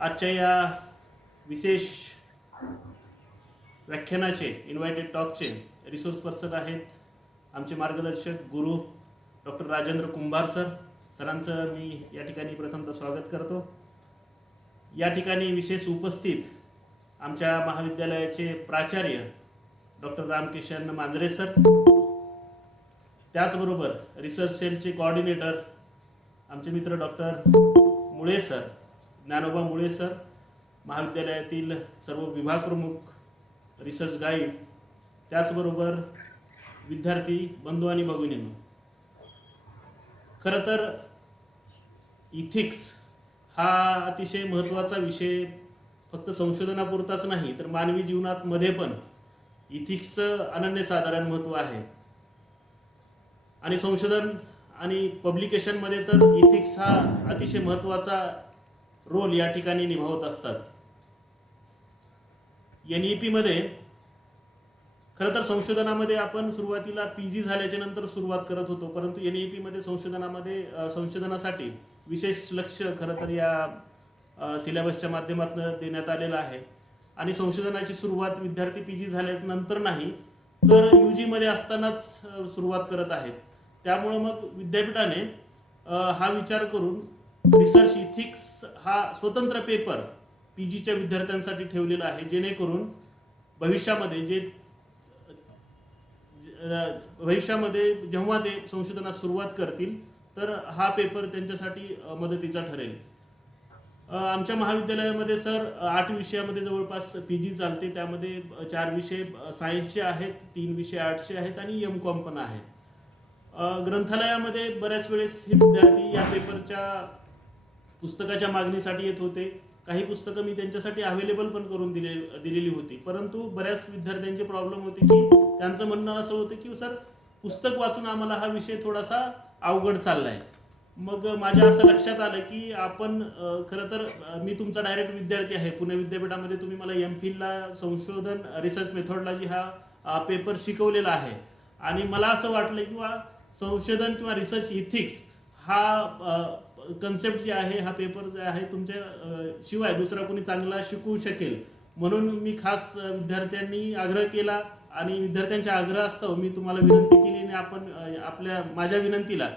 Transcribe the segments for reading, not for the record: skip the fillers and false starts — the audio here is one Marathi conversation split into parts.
आजच्या या विशेष व्याख्यानाचे इन्व्हायटेड टॉकचे रिसोर्स पर्सन आहेत आमचे मार्गदर्शक गुरु डॉक्टर राजेंद्र कुंभार सरांचं मी या ठिकाणी प्रथमतः स्वागत करतो। या ठिकाणी विशेष उपस्थित आमच्या महाविद्यालयाचे प्राचार्य डॉक्टर रामकिशन मांजरे सर, त्याचबरोबर रिसर्च सेलचे कोऑर्डिनेटर आमचे मित्र डॉक्टर मुळे सर, ज्ञानोबा मुळे सर, महाविद्यालयातील सर्व विभाग प्रमुख, रिसर्च गाईड, त्याचबरोबर विद्यार्थी बंधू आणि भगिनींनो, खरं तर इथिक्स हा अतिशय महत्त्वाचा विषय फक्त संशोधनापुरताच नाही तर मानवी जीवनात मध्ये पण इथिक्सचं अनन्यसाधारण महत्त्व आहे। आणि संशोधन आणि पब्लिकेशनमध्ये तर इथिक्स हा अतिशय महत्त्वाचा रोल या ठिकाणी निभावत असतात। NEP मध्ये खरं तर संशोधनामध्ये आपण सुरुवातीला PG झाल्याच्या नंतर सुरुवात करत होतो, परंतु NEP मध्ये संशोधनासाठी विशेष लक्ष खरं तर या सिलेबसच्या माध्यमातून देण्यात आलेलं आहे। आणि संशोधनाची सुरुवात विद्यार्थी PG झाल्यानंतर नाही तर UG मध्ये असतानाच सुरुवात करत आहेत। त्यामुळे मग विद्यापीठाने हा विचार करून रिसर्च इथिक्स हा स्वतंत्र पेपर PGच्या विद्यार्थ्यांसाठी ठेवलेला आहे, जेणेकरून भविष्यामध्ये जेव्हा ते संशोधनास सुरुवात करतील तर हा पेपर त्यांच्यासाठी मदतीचा ठरेल। आमच्या महाविद्यालयामध्ये सर 8 विषयामध्ये जवळपास PG चालते, त्यामध्ये 4 विषय सायन्सचे आहेत, 3 विषय आर्ट्सचे आहेत आणि MCOM पण आहे। ग्रंथालयामध्ये बऱ्याच वेळेस हे विद्यार्थी या पेपरच्या पुस्तकाच्या मागणीसाठी येत होते। काही पुस्तकं मी त्यांच्यासाठी अवेलेबल पण करून दिलेली होती, परंतु बऱ्याच विद्यार्थ्यांचे प्रॉब्लेम होते की त्यांचं म्हणणं असं होतं की सर पुस्तक वाचून आम्हाला हा विषय थोडासा अवघड चाललाय। मग माझ्या असं लक्षात आलं की आपण खरं तर मी तुमचा डायरेक्ट विद्यार्थी आहे, पुणे विद्यापीठामध्ये तुम्ही मला MPhilला संशोधन रिसर्च मेथॉडॉलॉजी हा पेपर शिकवलेला आहे आणि मला असं वाटलं की संशोधन किंवा रिसर्च इथिक्स हा कन्सेप्ट जे आहे, हा पेपर जे आहे तुमच्या शिवाय दुसरा कोणी चांगला शिकवू शकेल, म्हणून मी खास विद्यार्थ्यांनी आग्रह केला आणि विद्यार्थ्यांच्या आग्रहास्तव मी तुम्हाला विनंती केली आणि आपण माझ्या विनंतीला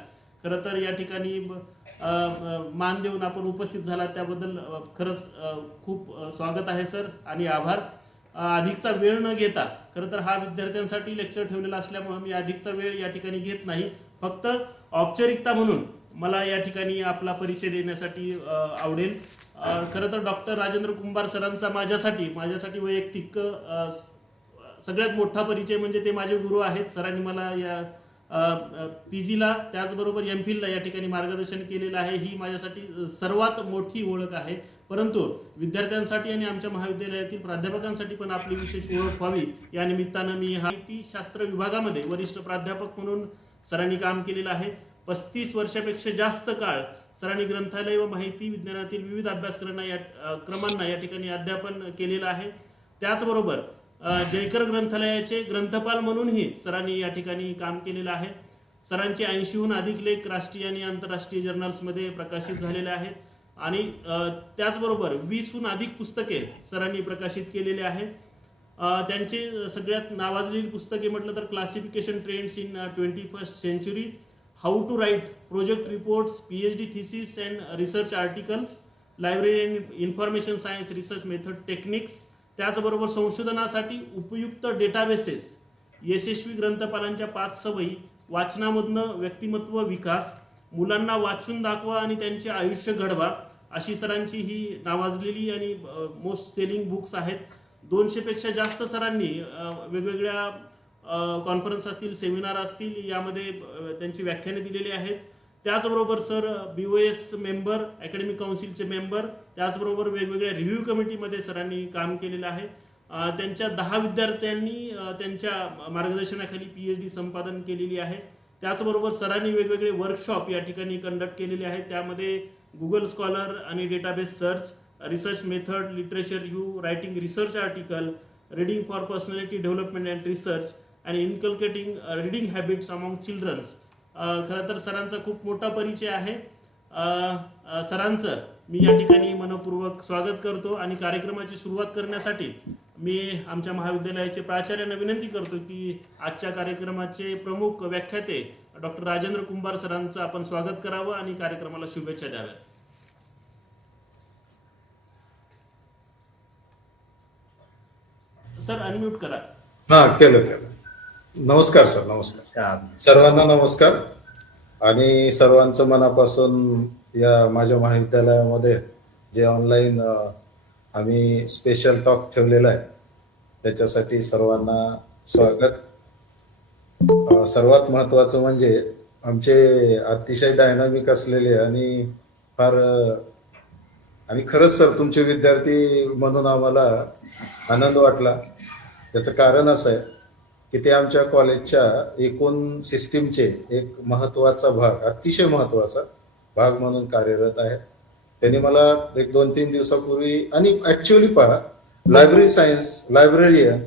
खरं तर या ठिकाणी मान देऊन आपण उपस्थित झाला, त्याबद्दल खरंच खूप स्वागत आहे सर आणि आभार। अधिकचा वेळ न घेता, खरं तर हा विद्यार्थ्यांसाठी लेक्चर ठेवलेला असल्यामुळे मी अधिकचा वेळ या ठिकाणी घेत नाही, फक्त औपचारिकता म्हणून मला या ठिकाणी आपला परिचय देण्यासाठी आवडेल। खरं तर डॉक्टर राजेंद्र कुंभार सरांचा माझ्यासाठी वैयक्तिक सगळ्यात मोठा परिचय म्हणजे ते माझे गुरु आहेत। सरांनी मला या PGला त्याचबरोबर MPhilला या ठिकाणी मार्गदर्शन केलेलं आहे, ही माझ्यासाठी सर्वात मोठी ओळख आहे। परंतु विद्यार्थ्यांसाठी आणि आमच्या महाविद्यालयातील प्राध्यापकांसाठी पण आपली विशेष ओळख व्हावी या निमित्तानं मी माहितीशास्त्र विभागामध्ये वरिष्ठ प्राध्यापक म्हणून सरांनी काम केलेलं आहे। 35 वर्षापेक्षा जास्त काळ सरांनी ग्रंथालय व माहिती विज्ञानातील विविध अभ्यासक्रमांना या ठिकाणी अध्यापन केलेलं आहे। त्याचबरोबर जयकर ग्रंथालयाचे ग्रंथपाल म्हणूनही सरांनी या ठिकाणी काम केलेलं आहे। सरांचे 80हून अधिक लेख राष्ट्रीय आणि आंतरराष्ट्रीय जर्नल्समध्ये प्रकाशित झालेले आहेत आणि त्याचबरोबर 20हून अधिक पुस्तके सरांनी प्रकाशित केलेले आहे। त्यांचे सगळ्यात नावाजलेली पुस्तके म्हटलं तर classification trends in 21st century, how to write project reports, PhD thesis and research articles, library and information science research method techniques, त्याचबरोबर संशोधनासाठी उपयुक्त डेटाबेसेस, यशस्वी ग्रंथपालांच्या 5 सवयी, वाचनामधनं व्यक्तिमत्व विकास, मुलांना वाचून दाखवा आणि त्यांचे आयुष्य घडवा, अशी सरांची ही नावाजलेली आणि मोस्ट सेलिंग बुक्स आहेत। 200 पेक्षा जास्त सरांनी वेगवेगळ्या कॉन्फरन्स असतील, सेमिनार असतील, यामध्ये त्यांची व्याख्याने दिलेली आहेत। त्याचबरोबर सर BOS मेंबर, अकॅडमिक काउन्सिलचे मेंबर, त्याचबरोबर वेगवेगळ्या रिव्ह्यू कमिटीमध्ये सरांनी काम केलेलं आहे। त्यांच्या 10 विद्यार्थ्यांनी त्यांच्या मार्गदर्शनाखाली PhD संपादन केलेली आहे। त्याचबरोबर सरांनी वेगवेगळे वर्कशॉप या ठिकाणी कंडक्ट केलेले आहेत, त्यामध्ये गुगल स्कॉलर आणि database search, research method, literature review, writing research article, reading for personality development and research and inculcating reading habits among childrens. खरं तर सरांचा खूप मोठा परिचय आहे। सरांचं मी या ठिकाणी मनपूर्वक स्वागत करतो आणि कार्यक्रमाची सुरुवात करण्यासाठी मी आमच्या महाविद्यालयाचे प्राचार्यांना विनंती करतो की आजच्या कार्यक्रमाचे प्रमुख व्याख्याते डॉक्टर राजेंद्र कुंभार सरांचं आपण स्वागत करावं आणि कार्यक्रमाला शुभेच्छा द्याव्यात. सर अनम्यूट करा. केलं. नमस्कार सर. नमस्कार सर्वांना. नमस्कार आणि सर्वांचं मनापासून या माझ्या महाविद्यालयामध्ये जे ऑनलाईन आम्ही स्पेशल टॉक ठेवलेला आहे त्याच्यासाठी सर्वांना स्वागत. सर्वात महत्त्वाचं म्हणजे आमचे अतिशय डायनामिक असलेले आणि फार आणि खरंच सर तुमचे विद्यार्थी म्हणून आम्हाला आनंद वाटला. त्याचं कारण असं आहे की ते आमच्या कॉलेजच्या एकूण सिस्टीमचे एक महत्त्वाचा भाग, अतिशय महत्त्वाचा भाग म्हणून कार्यरत आहेत. त्यांनी मला एक 2-3 दिवसापूर्वी आणि ॲक्च्युअली पहा लायब्ररी सायन्स लायब्ररियन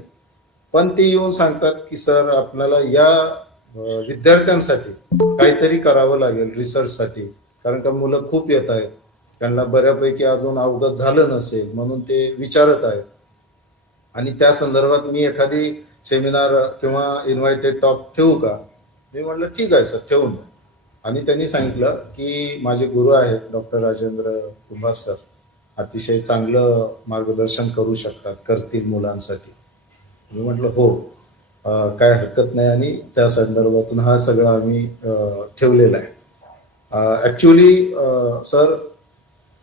पण ते येऊन सांगतात की सर आपल्याला या विद्यार्थ्यांसाठी काहीतरी करावं लागेल रिसर्चसाठी, कारण का मुलं खूप येत आहेत, त्यांना बऱ्यापैकी अजून अवगत झालं नसेल म्हणून ते विचारत आहेत आणि त्या संदर्भात मी एखादी सेमिनार किंवा इन्व्हायटेड टॉक ठेवू का. मी म्हटलं ठीक आहे सर ठेवून. आणि त्यांनी सांगितलं की माझे गुरु आहेत डॉक्टर राजेंद्र कुंभार सर, अतिशय चांगलं मार्गदर्शन करू शकतात, करतील मुलांसाठी. मी म्हटलं हो काय हरकत नाही आणि त्या संदर्भातून हा सगळा आम्ही ठेवलेला आहे. ॲक्च्युली सर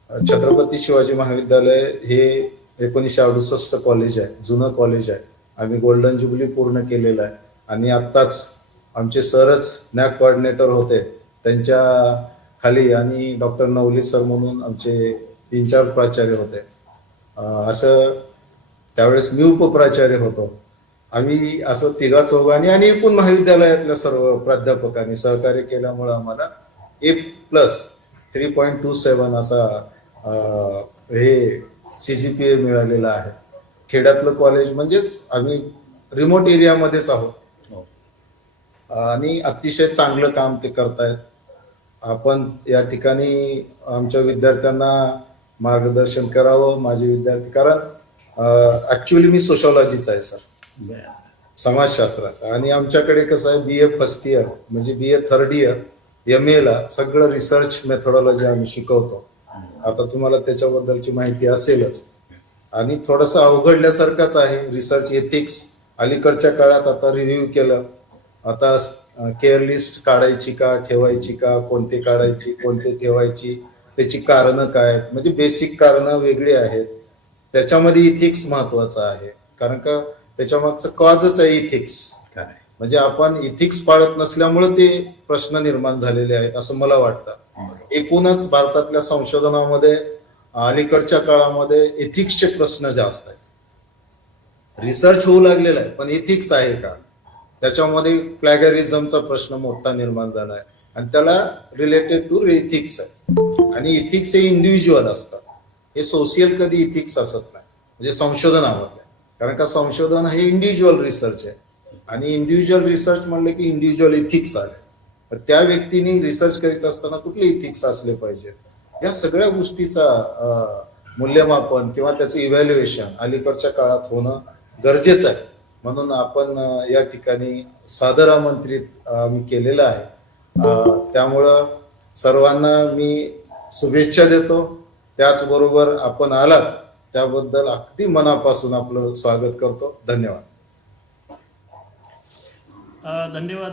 छत्रपती शिवाजी महाविद्यालय हे 1968 कॉलेज आहे, जुनं कॉलेज आहे. आम्ही गोल्डन ज्युबिली पूर्ण केलेलं आहे आणि आत्ताच आमचे सरच नॅक कोऑर्डिनेटर होते त्यांच्या खाली आणि डॉक्टर नवले सर म्हणून आमचे इन्चार्ज प्राचार्य होते. असं त्यावेळेस मी उपप्राचार्य होतो. आम्ही असं 3-4 आणि एकूण महाविद्यालयातल्या सर्व प्राध्यापकांनी सहकार्य केल्यामुळं आम्हाला A+3.27 असा हे CGPA मिळालेला आहे. खेड्यातलं कॉलेज म्हणजेच आम्ही रिमोट एरियामध्येच आहोत आणि अतिशय चांगलं काम ते करतायत. आपण या ठिकाणी आमच्या विद्यार्थ्यांना मार्गदर्शन करावं. माझे विद्यार्थी, कारण ॲक्च्युअली मी सोशॉलॉजीचा आहे सर, समाजशास्त्राचा, आणि आमच्याकडे कसं आहे BA फर्स्ट इयर म्हणजे BA थर्ड इयर MA ला सगळं रिसर्च मेथोडॉलॉजी आम्ही शिकवतो. आता तुम्हाला त्याच्याबद्दलची माहिती असेलच आणि थोडंसं अवघडल्यासारखंच आहे. रिसर्च एथिक्स अलीकडच्या काळात आता रिव्ह्यू केलं. आता केअर लिस्ट काढायची का ठेवायची का, कोणते काढायची कोणते ठेवायची, त्याची कारणं काय, म्हणजे बेसिक कारणं वेगळी आहेत. त्याच्यामध्ये इथिक्स महत्वाचं आहे, कारण का त्याच्या मागचं कॉजच आहे इथिक्स. म्हणजे आपण इथिक्स पाळत नसल्यामुळे ते प्रश्न निर्माण झालेले आहेत असं मला वाटतं. एकूणच भारतातल्या संशोधनामध्ये अलीकडच्या काळामध्ये इथिक्सचे प्रश्न जास्त आहेत. रिसर्च होऊ लागलेला आहे पण इथिक्स आहे का, त्याच्यामध्ये प्लॅगरिझमचा प्रश्न मोठा निर्माण झाला आहे आणि त्याला रिलेटेड टू इथिक्स आहे. आणि इथिक्स हे इंडिव्हिज्युअल असतात, हे सोशियल कधी इथिक्स असत नाही म्हणजे संशोधनामध्ये, कारण का संशोधन हे इंडिव्हिज्युअल रिसर्च आहे आणि इंडिव्हिज्युअल रिसर्च म्हणलं की इंडिव्हिज्युअल इथिक्स आहे. तर त्या व्यक्तीने रिसर्च करीत असताना कुठले इथिक्स असले पाहिजेत, या सगळ्या गोष्टीचा मूल्यमापन किंवा त्याचं इव्हॅल्युएशन अलीकडच्या काळात होणं गरजेचं आहे. म्हणून आपण या ठिकाणी सादर आमंत्रित आम्ही केलेलं आहे. त्यामुळं सर्वांना मी शुभेच्छा देतो. त्याचबरोबर आपण आलात त्याबद्दल अगदी मनापासून आपलं स्वागत करतो. धन्यवाद. धन्यवाद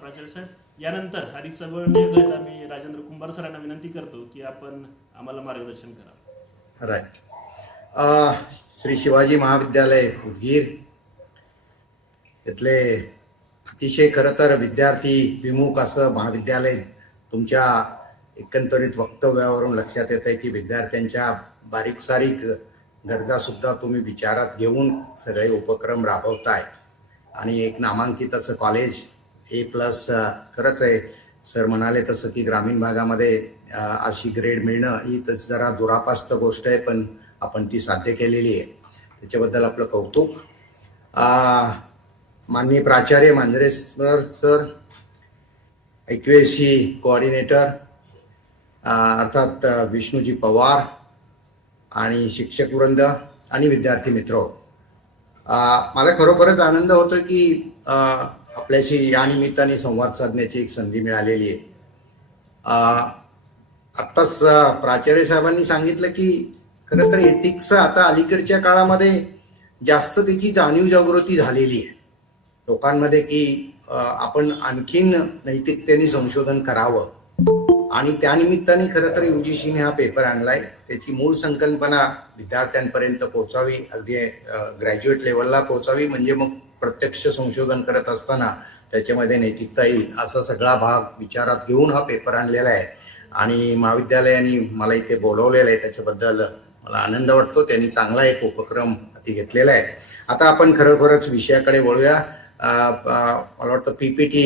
प्राचार्य साहेब. यानंतर अधिकचा वेळ न घेता मी राजेंद्र कुंभार सरांना विनंती करतो की आपण आम्हाला मार्गदर्शन करा. राईट. श्री शिवाजी महाविद्यालय उदगीर इथले अतिशय खरं तर विद्यार्थी विमुख असं महाविद्यालय. तुमच्या एकंदरीत वक्तव्यावरून लक्षात येत आहे की विद्यार्थ्यांच्या बारीक सारीक गरजासुद्धा तुम्ही विचारात घेऊन सगळे उपक्रम राबवताय आणि एक नामांकित असं कॉलेज A+ खरंच आहे. सर म्हणाले तसं की ग्रामीण भागामध्ये अशी ग्रेड मिळणं ही तशी जरा दुरापास्त गोष्ट आहे, पण आपण ती साध्य केलेली आहे, त्याच्याबद्दल आपलं कौतुक. माननीय प्राचार्य मांजरे सर, IQAC कोऑर्डिनेटर, अर्थात विष्णूजी पवार आणि शिक्षक वृंद आणि विद्यार्थी मित्र, मला खरोखरच आनंद होतो की आपल्याशी या निमित्ताने संवाद साधण्याची एक संधी मिळालेली आहे. आत्ताच प्राचार्य साहेबांनी सांगितलं की खरं तर एथिक्स आता अलीकडच्या काळामध्ये जास्त त्याची जाणीव जागृती झालेली आहे लोकांमध्ये की आपण आणखीन नैतिकतेने संशोधन करावं. आणि त्यानिमित्ताने खरं तर UGCने हा पेपर आणलाय. त्याची मूळ संकल्पना विद्यार्थ्यांपर्यंत पोहोचावी, अगदी ग्रॅज्युएट लेवलला पोहोचावी, म्हणजे मग प्रत्यक्ष संशोधन करत असताना त्याच्यामध्ये नैतिकता येईल असा सगळा भाग विचारात घेऊन हा पेपर आणलेला आहे. आणि महाविद्यालयाने मला इथे बोलवलेलं आहे, त्याच्याबद्दल मला आनंद वाटतो. त्यांनी चांगला एक उपक्रम हाती घेतलेला आहे. आता आपण खरोखरच विषयाकडे वळूया. मला वाटतं PPT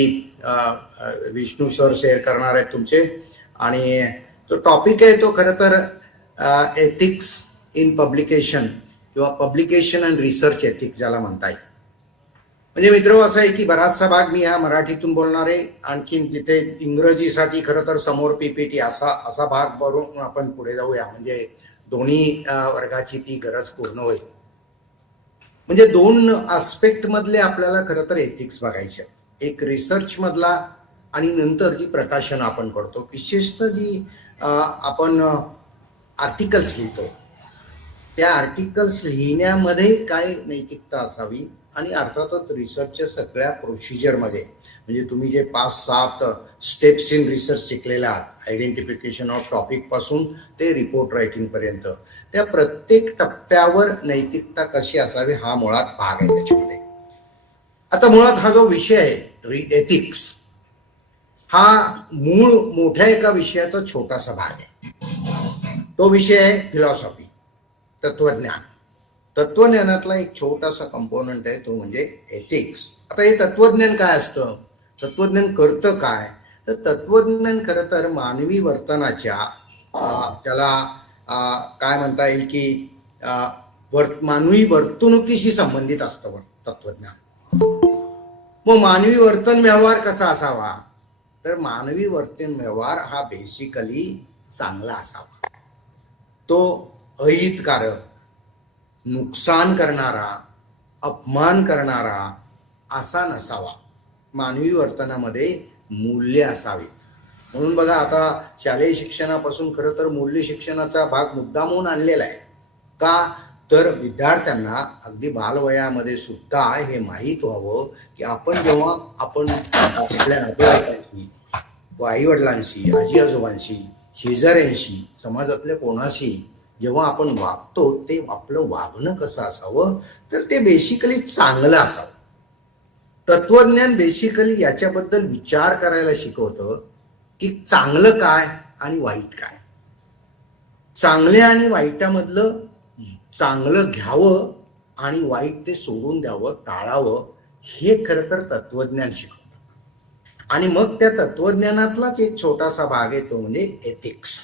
विष्णू सर शेअर करणार आहेत तुमचे, आणि जो टॉपिक आहे तो खरं तर एथिक्स इन पब्लिकेशन किंवा पब्लिकेशन अँड रिसर्च एथिक्स ज्याला म्हणता येईल. म्हणजे मित्र, असं आहे की बराचसा भाग मी ह्या मराठीतून बोलणार आहे, आणखीन तिथे इंग्रजीसाठी खरं तर समोर PPT असा भाग भरून आपण पुढे जाऊया, म्हणजे दोन्ही वर्गाची ती गरज पूर्ण होईल. म्हणजे दोन आस्पेक्ट मधले आपल्याला खरं तर एथिक्स बघायचे आहेत. एक रिसर्च मधला आणि नंतर जी प्रकाशन आपण करतो, विशेषतः जी आपण आर्टिकल्स लिहितो, त्या आर्टिकल्स लिहिण्यामध्ये काय नैतिकता असावी, आणि अर्थातच रिसर्चच्या सगळ्या प्रोसिजरमध्ये, म्हणजे तुम्ही जे 5-7 स्टेप्स इन रिसर्च शिकलेला आहात, आयडेंटिफिकेशन ऑफ टॉपिक पासून ते रिपोर्ट रायटिंग पर्यंत, त्या प्रत्येक टप्प्यावर नैतिकता कशी असावी हा मुळात भाग आहे त्याच्यामध्ये. आता मुळात हा जो विषय आहे एथिक्स, हा मूळ मोठ्या एका विषयाचा छोटासा भाग आहे. तो विषय आहे फिलॉसॉफी, तत्वज्ञान. तत्वज्ञानातला एक छोटासा कंपोनंट आहे, तो म्हणजे एथिक्स. आता हे तत्वज्ञान काय असतं, तत्वज्ञान करतं काय, तर तत्वज्ञान खरं तर मानवी वर्तनाच्या त्याला काय म्हणता येईल की मानवी वर्तणुकीशी संबंधित असतं तत्वज्ञान. मग मानवी वर्तन व्यवहार कसा असावा, तर मानवी वर्तन व्यवहार हा बेसिकली चांगला असावा. तो अहितकारक, नुकसान करणारा, अपमान करणारा असा नसावा. मानवी वर्तनामध्ये मूल्य असावीत. म्हणून बघा, आता शालेय शिक्षणापासून खरं तर मूल्य शिक्षणाचा भाग मुद्दामून आणलेला आहे. का, तर विद्यार्थ्यांना अगदी बालवयामध्ये सुद्धा हे माहीत व्हावं की आपण जेव्हा आपण आपल्या नातेवाईकांशी, आई वडिलांशी, आजी आजोबांशी, शेजाऱ्यांशी, समाजातल्या कोणाशी जेव्हा आपण वागतो, ते आपलं वागणं कसं असावं, तर ते बेसिकली चांगलं असावं. तत्वज्ञान बेसिकली याच्याबद्दल विचार करायला शिकवतं की चांगलं काय आणि वाईट काय. चांगल्या आणि वाईटामधलं चांगलं घ्यावं आणि वाईट ते सोडून द्यावं, टाळावं, हे खरं तर तत्वज्ञान शिकवतं. आणि मग त्या तत्वज्ञानातलाच एक छोटासा भाग आहे, तो म्हणजे एथिक्स.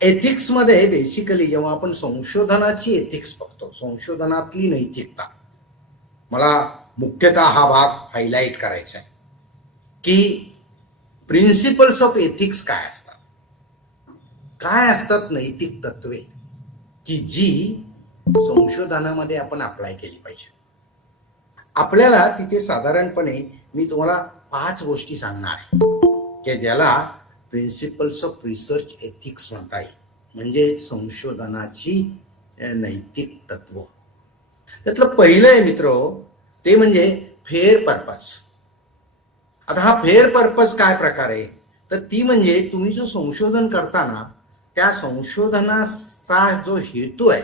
एथिक्समध्ये बेसिकली जेव्हा आपण संशोधनाची एथिक्स बघतो, संशोधनातली नैतिकता, मला मुख्यतः हा भाग हायलाईट करायचा आहे की प्रिन्सिपल्स ऑफ एथिक्स काय असतात, काय असतात नैतिक तत्वे की जी संशोधनामध्ये आपण अप्लाय केली पाहिजे. आपल्याला तिथे साधारणपणे मी तुम्हाला 5 गोष्टी सांगणार आहे की ज्याला प्रिन्सिपल्स ऑफ रिसर्च एथिक्स म्हणता येईल, म्हणजे संशोधनाची नैतिक तत्व. त्यातलं पहिलं आहे मित्र, ते म्हणजे फेअर पर्पज. आता हा फेअर पर्पज काय प्रकार आहे, तर ती म्हणजे तुम्ही जो संशोधन करताना त्या संशोधनाचा जो हेतू आहे,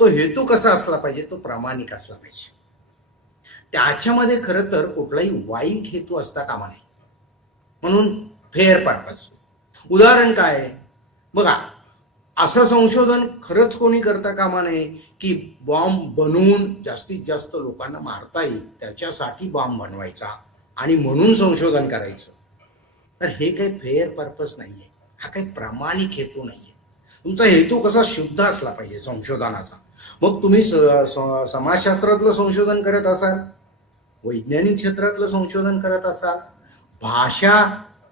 तो हेतू कसा असला पाहिजे, तो प्रामाणिक असला पाहिजे. त्याच्यामध्ये खरं तर कुठलाही वाईट हेतू असता कामा नये. म्हणून फेअर पर्पज. उदाहरण काय आहे बघा, असं संशोधन खरंच कोणी करता कामा नये की बॉम्ब बनवून जास्तीत जास्त लोकांना मारता येईल त्याच्यासाठी बॉम्ब बनवायचा आणि म्हणून संशोधन करायचं. तर हे काही फेअर पर्पज नाहीये, हा काही प्रामाणिक हेतू नाहीये. तुमचा हेतू कसा शुद्ध असला पाहिजे संशोधनाचा. मग तुम्ही समाजशास्त्रातलं संशोधन करत असाल, वैज्ञानिक क्षेत्रातलं संशोधन करत असाल, भाषा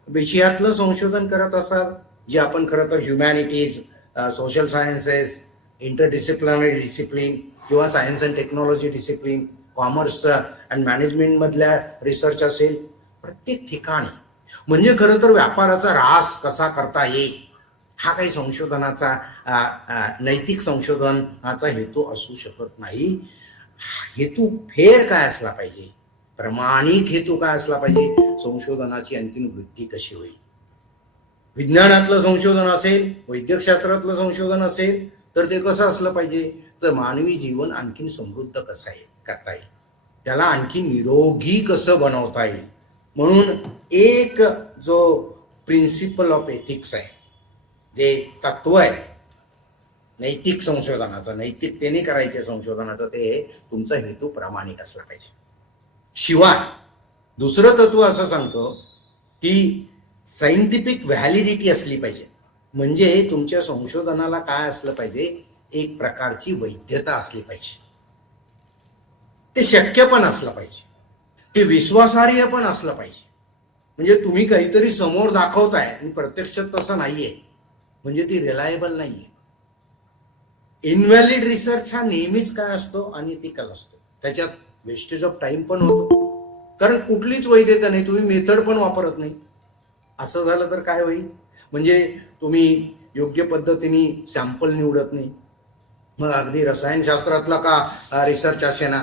विषयातलं संशोधन करत असाल, जी आपण खरं तर humanities, social sciences, interdisciplinary discipline किंवा science and technology discipline, commerce and मॅनेजमेंटमधल्या रिसर्च असेल, प्रत्येक ठिकाणी म्हणजे खरं तर व्यापाराचा ऱ्हास कसा करता येईल हा काही संशोधनाचा नैतिक संशोधनाचा हेतू असू शकत नाही. हेतू फेर काय असला पाहिजे, प्रामाणिक हेतू काय असला पाहिजे, संशोधनाची आणखीन वृद्धी कशी होईल. विज्ञानातलं संशोधन असेल, वैद्यकशास्त्रातलं संशोधन असेल तर ते कसं असलं पाहिजे, तर मानवी जीवन आणखीन समृद्ध कसं करता येईल, त्याला आणखी निरोगी कसं बनवता येईल. म्हणून एक जो प्रिन्सिपल ऑफ एथिक्स आहे, जे तत्व आहे नैतिक संशोधनाचं, नैतिकतेने करायचे संशोधनाचं, ते तुमचा हेतू प्रामाणिक असला पाहिजे. शिवाय दुसरं तत्व असं सांगतो की सायंटिफिक व्हॅलिडिटी असली पाहिजे. म्हणजे तुमच्या संशोधनाला काय असलं पाहिजे, एक प्रकारची वैधता असली पाहिजे, ते शक्य पण असलं पाहिजे, ते विश्वासार्ह पण असलं पाहिजे. म्हणजे तुम्ही काहीतरी समोर दाखवताय आणि प्रत्यक्षात तसं नाहीये, म्हणजे ती रिलायबल नाहीये. इनव्हॅलिड रिसर्च हा नेहमीच काय असतो, अनइथिकल असतो. त्याच्यात वेस्टेज ऑफ टाइम पण होतो, कारण कुठलीच वैधता नाही, तुम्ही मेथड पण वापरत नाही. असं झालं तर काय होईल, म्हणजे तुम्ही योग्य पद्धतीने सॅम्पल निवडत नाही. मग अगदी रसायनशास्त्रातला का रिसर्च असे ना,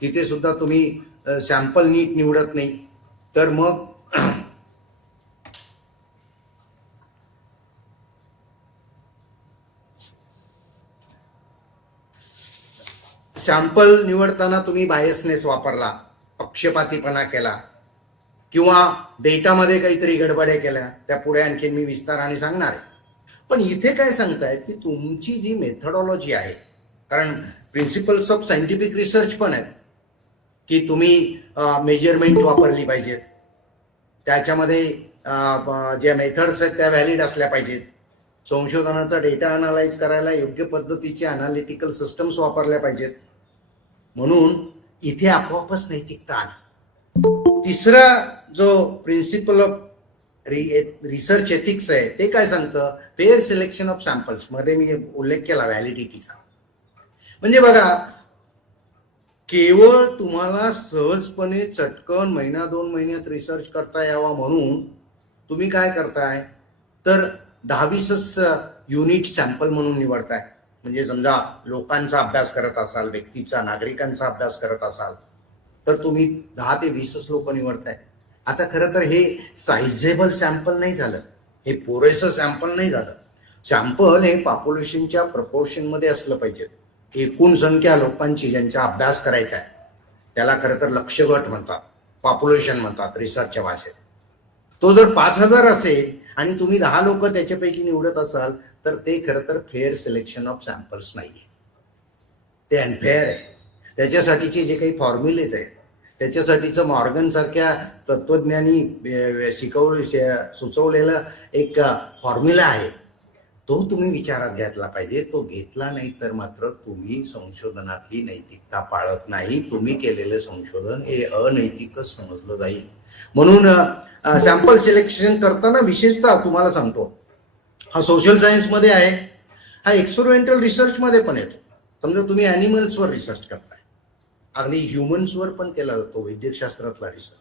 तिथे सुद्धा तुम्ही सॅम्पल नीट निवडत नाही, तर मग सॅम्पल निवडताना तुम्ही बायसनेस वापरला, पक्षपातीपणा केला, किंवा डेटामध्ये काहीतरी गडबड्या केल्या, त्या पुढे आणखीन मी विस्ताराने सांगणार आहे. पण इथे काय सांगतायत की तुमची जी मेथडॉलॉजी आहे, कारण प्रिन्सिपल्स ऑफ सायंटिफिक रिसर्च पण आहेत की तुम्ही मेजरमेंट वापरली पाहिजेत, त्याच्यामध्ये ज्या मेथड्स आहेत त्या व्हॅलिड असल्या पाहिजेत, संशोधनाचा डेटा अनालाइज करायला योग्य पद्धतीचे अनालिटिकल सिस्टम्स वापरल्या पाहिजेत. म्हणून इथे आपोआपच नैतिकता आली. तिसरा जो प्रिन्सिपल ऑफ रिसर्च एथिक्स आहे ते काय सांगतं, फेअर सिलेक्शन ऑफ सॅम्पल्स. मध्ये मी उल्लेख केला व्हॅलिडिटीचा. म्हणजे बघा, केवळ तुम्हाला सहजपणे चटकन 1-2 महिन्यात रिसर्च करता यावा म्हणून तुम्ही काय करताय, तर 10-20 युनिट सॅम्पल म्हणून निवडताय. म्हणजे समजा लोकांचा अभ्यास करत असाल, व्यक्तीचा, नागरिकांचा अभ्यास करत असाल, तर तुम्ही 10 ते 20 लोक निवडताय. आता खरं तर हे सायझेबल सॅम्पल नाही झालं, हे पुरेसं सॅम्पल नाही झालं. सॅम्पल हे पॉप्युलेशनच्या प्रपोर्शनमध्ये असलं पाहिजे. एकूण संख्या लोकांची ज्यांचा अभ्यास करायचा आहे त्याला खरं तर लक्ष्यगट म्हणतात, पॉप्युलेशन म्हणतात रिसर्चच्या भाषेत. तो जर 5,000 असेल आणि तुम्ही 10 लोक त्याच्यापैकी निवडत असाल तर ते खरं तर फेअर सिलेक्शन ऑफ सॅम्पल्स नाहीये, ते अनफेअर आहे. त्याच्यासाठीचे जे काही फॉर्म्युलेज आहेत, त्याच्यासाठीचं मॉर्गन सारख्या तत्वज्ञानी सुचवलेलं एक फॉर्म्युला आहे, तो तुम्ही विचारात घेतला पाहिजे. तो घेतला नाही तर मात्र तुम्ही संशोधनातली नैतिकता पाळत नाही, तुम्ही केलेलं संशोधन हे अनैतिकच समजलं जाईल. म्हणून सॅम्पल सिलेक्शन करताना विशेषतः तुम्हाला सांगतो, हा सोशल सायन्समध्ये आहे, हा एक्सपेरिमेंटल रिसर्चमध्ये पण येतो. समजा तुम्ही ॲनिमल्सवर रिसर्च करताय, अगदी ह्युमन्सवर पण केला जातो वैद्यकशास्त्रातला रिसर्च,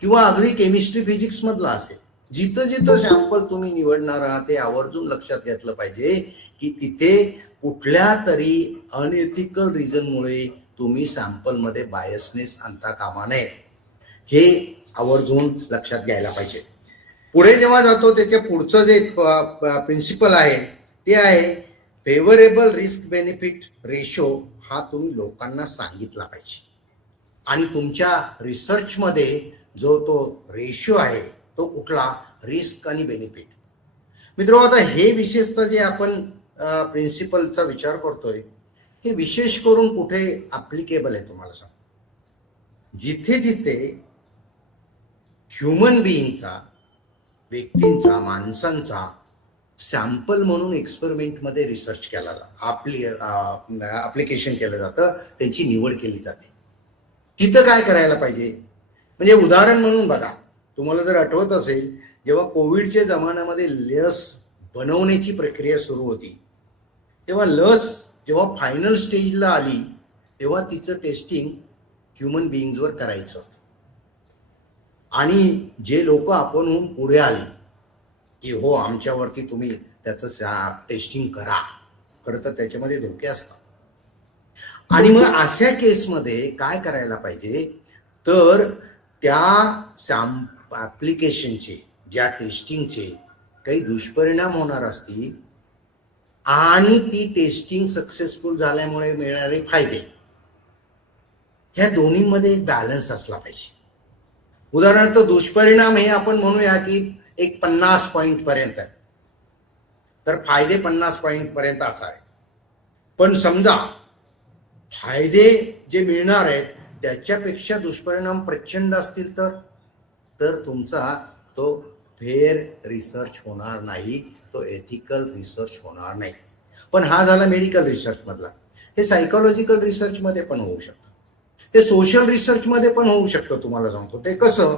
किंवा अगदी केमिस्ट्री फिजिक्समधला असेल. जिथं जिथं सॅम्पल तुम्ही निवडणार आहात ते आवर्जून लक्षात घेतलं पाहिजे की तिथे कुठल्या तरी अनएथिकल रिझनमुळे तुम्ही सॅम्पलमध्ये बायसनेस आणता कामा नये, हे आवर्जून लक्षात घ्यायला पाहिजे. पुढे जेव्हा जातो त्याच्या पुढचं जे प्रिन्सिपल आहे ते आहे फेवरेबल रिस्क बेनिफिट रेशो. हा तुम्ही लोकांना सांगितला पाहिजे आणि तुमच्या रिसर्चमध्ये जो तो रेशो आहे तो कुठला, रिस्क आणि बेनिफिट. मित्र, आता हे विशेषतः जे आपण प्रिन्सिपलचा विचार करतोय हे विशेष करून कुठे ॲप्लिकेबल आहे तुम्हाला सांगतो, जिथे जिथे ह्युमन बिईंगचा, व्यक्तींचा, माणसांचा सॅम्पल म्हणून एक्सपेरिमेंटमध्ये रिसर्च केला ॲप्लिकेशन केलं जातं, त्यांची निवड केली जाते, तिथं काय करायला पाहिजे. म्हणजे उदाहरण म्हणून बघा, तुम्हाला जर आठवत असेल जेव्हा कोविडच्या जमान्यामध्ये लस बनवण्याची प्रक्रिया सुरू होती, तेव्हा लस जेव्हा फायनल स्टेजला आली तेव्हा तिचं टेस्टिंग ह्युमन बिईंग्सवर करायचं होतं. आणि जे लोक आपणहून पुढे आली की हो आमच्यावरती तुम्ही त्याचं टेस्टिंग करा, खरं तर त्याच्यामध्ये धोके असतात. आणि मग अशा केसमध्ये काय करायला पाहिजे, तर त्या ॲप्लिकेशनचे, ज्या टेस्टिंगचे काही दुष्परिणाम होणार असतील आणि ती टेस्टिंग सक्सेसफुल झाल्यामुळे मिळणारे फायदे, ह्या दोन्हीमध्ये एक बॅलन्स असला पाहिजे. उदाहरणार्थ दुष्परिणाम हे आपण म्हणूया की एक 50 पॉईंट पर्यंत आहे, तर फायदे 50 पॉईंट पर्यंत असावे. पण समजा फायदे जे मिळणार आहेत त्याच्यापेक्षा दुष्परिणाम प्रचंड असतील तर तुमचा तो फेअर रिसर्च होणार नाही, तो एथिकल रिसर्च होणार नाही. पण हा झाला मेडिकल रिसर्च मधला. हे सायकोलॉजिकल रिसर्चमध्ये पण होऊ शकतं, ते सोशल रिसर्चमध्ये पण होऊ शकतं. तुम्हाला सांगतो ते कसं,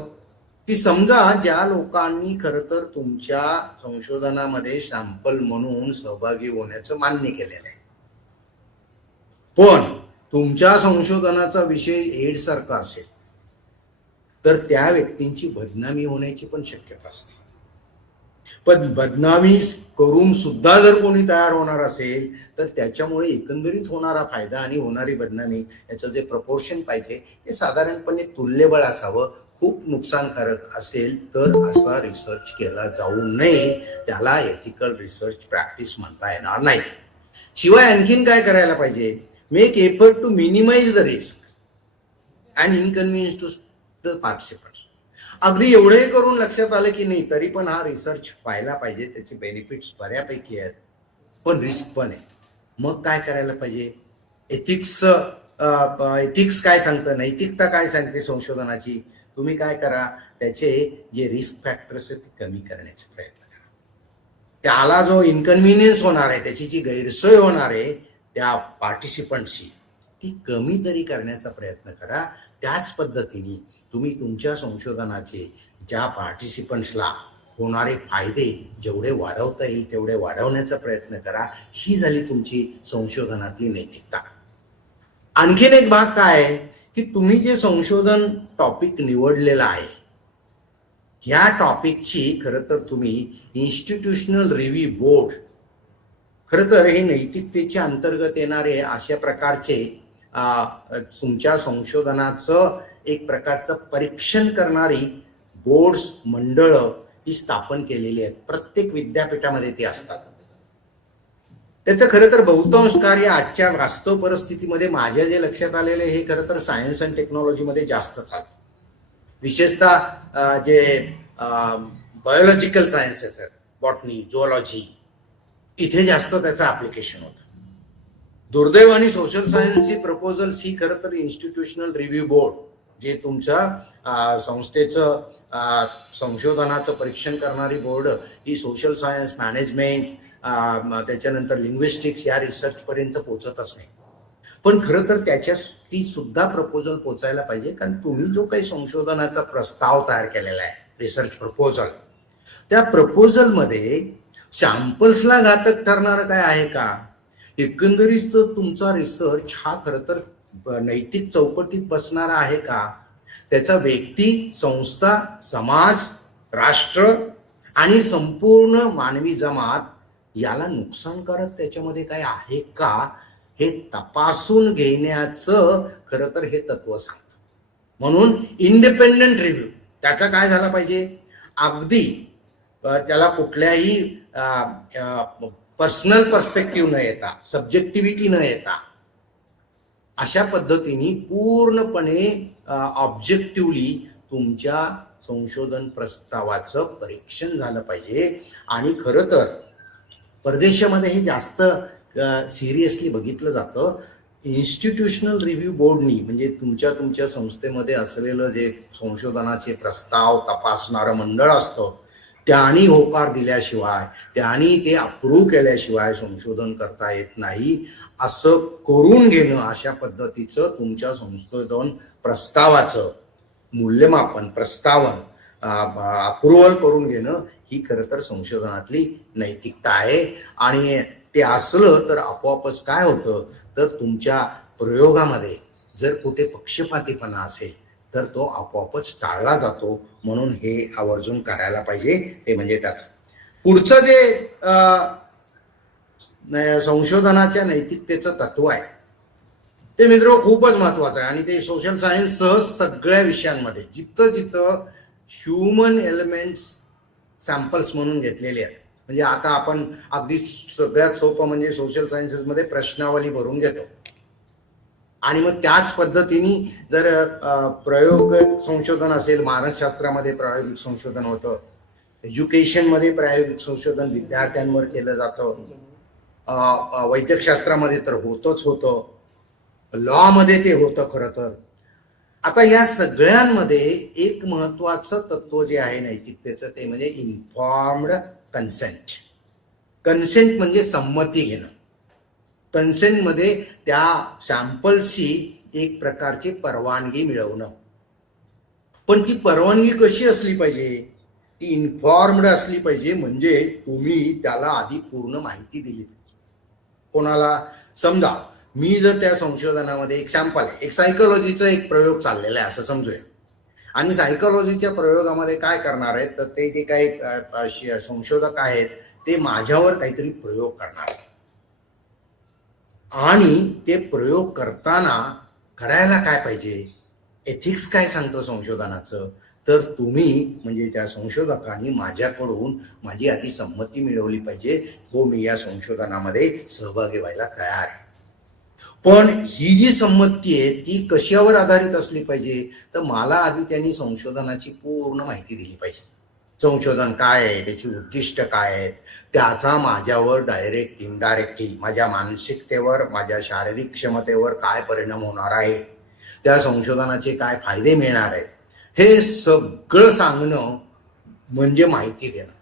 की समजा ज्या लोकांनी खरं तर तुमच्या संशोधनामध्ये सॅम्पल म्हणून सहभागी होण्याचं मान्य केलेलं आहे, पण तुमच्या संशोधनाचा विषय एड्स सारखा असेल तर त्या व्यक्तींची बदनामी होण्याची पण शक्यता असते. पण बदनामी करून सुद्धा जर कोणी तयार होणार असेल तर त्याच्यामुळे एकंदरीत होणारा फायदा आणि होणारी बदनामी याचं जे प्रपोर्शन पाहिजे हे साधारणपणे तुल्यबळ असावं. खूप नुकसानकारक असेल तर असा रिसर्च केला जाऊ नये, त्याला एथिकल रिसर्च प्रॅक्टिस म्हणता येणार नाही. शिवाय आणखीन काय करायला पाहिजे, make effort to minimize the risk and inconvenience to the participants. अगदी एवढंही करून लक्षात आलं की नाही तरी पण हा रिसर्च व्हायला पाहिजे, त्याचे बेनिफिट्स बऱ्यापैकी आहेत पण रिस्क पण आहे. मग काय करायला पाहिजे, एथिक्स काय सांगतं, नैतिकता काय सांगते संशोधनाची, तुम्ही काय करा, त्याचे जे रिस्क फॅक्टर्स आहेत ते कमी करण्याचा प्रयत्न करा. त्याला जो इनकन्व्हिनियन्स होणार आहे, त्याची जी गैरसोय होणार आहे त्या पार्टिसिपंट्सची, ती कमी तरी करण्याचा प्रयत्न करा. त्याच पद्धतीने तुम्ही तुमच्या संशोधनाचे ज्या पार्टिसिपंट्सला होणारे फायदे जेवढे वाढवता येईल तेवढे वाढवण्याचा प्रयत्न करा. ही झाली तुमची संशोधनातली नैतिकता. आणखीन एक भाग काय आहे की तुम्ही जे संशोधन टॉपिक निवडलेला आहे, ह्या टॉपिकची खरं तर तुम्ही इन्स्टिट्यूशनल रिव्ह्यू बोर्ड, खरं तर हे नैतिकतेच्या अंतर्गत येणारे अशा प्रकारचे तुमच्या संशोधनाचं एक प्रकारचं परीक्षण करणारी बोर्ड्स, मंडळं ही स्थापन केलेली आहेत. प्रत्येक विद्यापीठामध्ये ते असतात. त्याचं खरं तर बहुतांश कार्य आजच्या वास्तव परिस्थितीमध्ये माझ्या जे लक्षात आलेले हे खरं तर सायन्स अँड टेक्नॉलॉजीमध्ये जास्त चालतं. विशेषतः जे बायोलॉजिकल सायन्सेस आहेत, बॉटनी, झुऑलॉजी, इथे जास्त त्याचं ॲप्लिकेशन होतं. दुर्दैवाने सोशल सायन्सची प्रपोजल्स ही खरं तर इन्स्टिट्यूशनल रिव्ह्यू बोर्ड, जे तुमच्या संस्थेचं संशोधनाचं परीक्षण करणारी बोर्ड, ही सोशल सायन्स, मॅनेजमेंट, त्याच्यानंतर लिंग्विस्टिक्स या रिसर्चपर्यंत पोहोचतच नाही. पण खरं तर त्याच्या ती सुद्धा प्रपोजल पोचायला पाहिजे, कारण तुम्ही जो काही संशोधनाचा प्रस्ताव तयार केलेला आहे, रिसर्च प्रपोजल, त्या प्रपोजलमध्ये सॅम्पल्सला घातक ठरणारं काय आहे का, एकंदरीत तुमचा रिसर्च हा खरं तर नैतिक चौकटीत बसणारा आहे का, त्याचा व्यक्ती, संस्था, समाज, राष्ट्र आणि संपूर्ण मानवी जमात याला नुकसानकारक त्याच्यामध्ये काय आहे का, हे तपासून घेण्याचं खरं तर हे तत्व सांगतं. म्हणून इंडिपेंडंट रिव्ह्यू त्याचा काय झाला पाहिजे, अगदी त्याला कुठल्याही पर्सनल पर्स्पेक्टिव्ह न येता, सब्जेक्टिव्हिटी न येता, अशा पद्धतीने पूर्णपणे ऑब्जेक्टिव्हली तुमच्या संशोधन प्रस्तावाचं परीक्षण झालं पाहिजे. आणि खरं तर परदेशामध्ये हे जास्त सिरियसली बघितलं जातं. इन्स्टिट्यूशनल रिव्ह्यू बोर्डनी, म्हणजे तुमच्या संस्थेमध्ये असलेलं जे संशोधनाचे प्रस्ताव तपासणारं मंडळ असतं, त्यांनी होकार दिल्याशिवाय, त्यांनी ते अप्रूव्ह केल्याशिवाय संशोधन करता येत नाही. असं करून घेणं, अशा पद्धतीचं तुमच्या संशोधन प्रस्तावाचं मूल्यमापन, प्रस्तावन अप्रुव्हल करून घेणं ही खरं तर संशोधनातली नैतिकता आहे. आणि ते असलं तर आपोआपच काय होतं, तर तुमच्या प्रयोगामध्ये जर कुठे पक्षपातीपणा असेल तर तो आपोआपच टाळला जातो. म्हणून हे आवर्जून करायला पाहिजे. ते म्हणजे त्याचं पुढचं जे संशोधनाच्या नैतिकतेचं तत्व आहे ते मित्र खूपच महत्वाचं आहे. आणि ते सोशल सायन्स सह सगळ्या विषयांमध्ये जिथं जिथं ह्युमन एलिमेंट्स सॅम्पल्स म्हणून घेतलेले आहेत. म्हणजे आता आपण अगदी सगळ्यात सोपं म्हणजे सोशल सायन्सेसमध्ये प्रश्नावली भरून घेतो आणि मग त्याच पद्धतीने जर प्रयोग संशोधन असेल, मानसशास्त्रामध्ये प्रायोगिक संशोधन होतं, एज्युकेशनमध्ये प्रायोगिक संशोधन विद्यार्थ्यांवर केलं जातं, वैद्यकशास्त्रामध्ये तर होतच होतं, लॉमध्ये ते होतं खरं तर. आता या सगळ्यांमध्ये एक महत्वाचं तत्व जे आहे नैतिकतेचं ते म्हणजे इन्फॉर्म्ड कन्सेंट. कन्सेंट म्हणजे संमती घेणं. कन्सेंटमध्ये त्या सॅम्पल्सची एक प्रकारची परवानगी मिळवणं. पण ती परवानगी कशी असली पाहिजे, ती इन्फॉर्म्ड असली पाहिजे. म्हणजे तुम्ही त्याला आधी पूर्ण माहिती दिली पाहिजे. कोणाला समजा मी जर त्या संशोधनामध्ये एक सॅम्पल आहे, एक सायकोलॉजीचा एक प्रयोग चाललेला आहे असं समजूया, आणि सायकोलॉजीच्या प्रयोगामध्ये काय करणार आहेत तर ते जे काही संशोधक आहेत ते माझ्यावर काहीतरी प्रयोग करणार आहेत. आणि ते प्रयोग करताना करायला काय पाहिजे, एथिक्स काय सांगतं संशोधनाचं, तर तुम्ही म्हणजे त्या संशोधकांनी माझ्याकडून माझी आधी संमती मिळवली पाहिजे, हो मी या संशोधनामध्ये सहभागी व्हायला तयार आहे. पण ही जी संमती आहे ती कशावर आधारित असली पाहिजे, तर मला आधी त्यांनी संशोधनाची पूर्ण माहिती दिली पाहिजे. संशोधन काय आहे, त्याची उद्दिष्ट काय आहेत, त्याचा माझ्यावर डायरेक्ट इनडायरेक्टली माझ्या मानसिकतेवर, माझ्या शारीरिक क्षमतेवर काय परिणाम होणार आहे, त्या संशोधनाचे काय फायदे मिळणार आहेत, हे सगळं सांगणं म्हणजे माहिती देणं.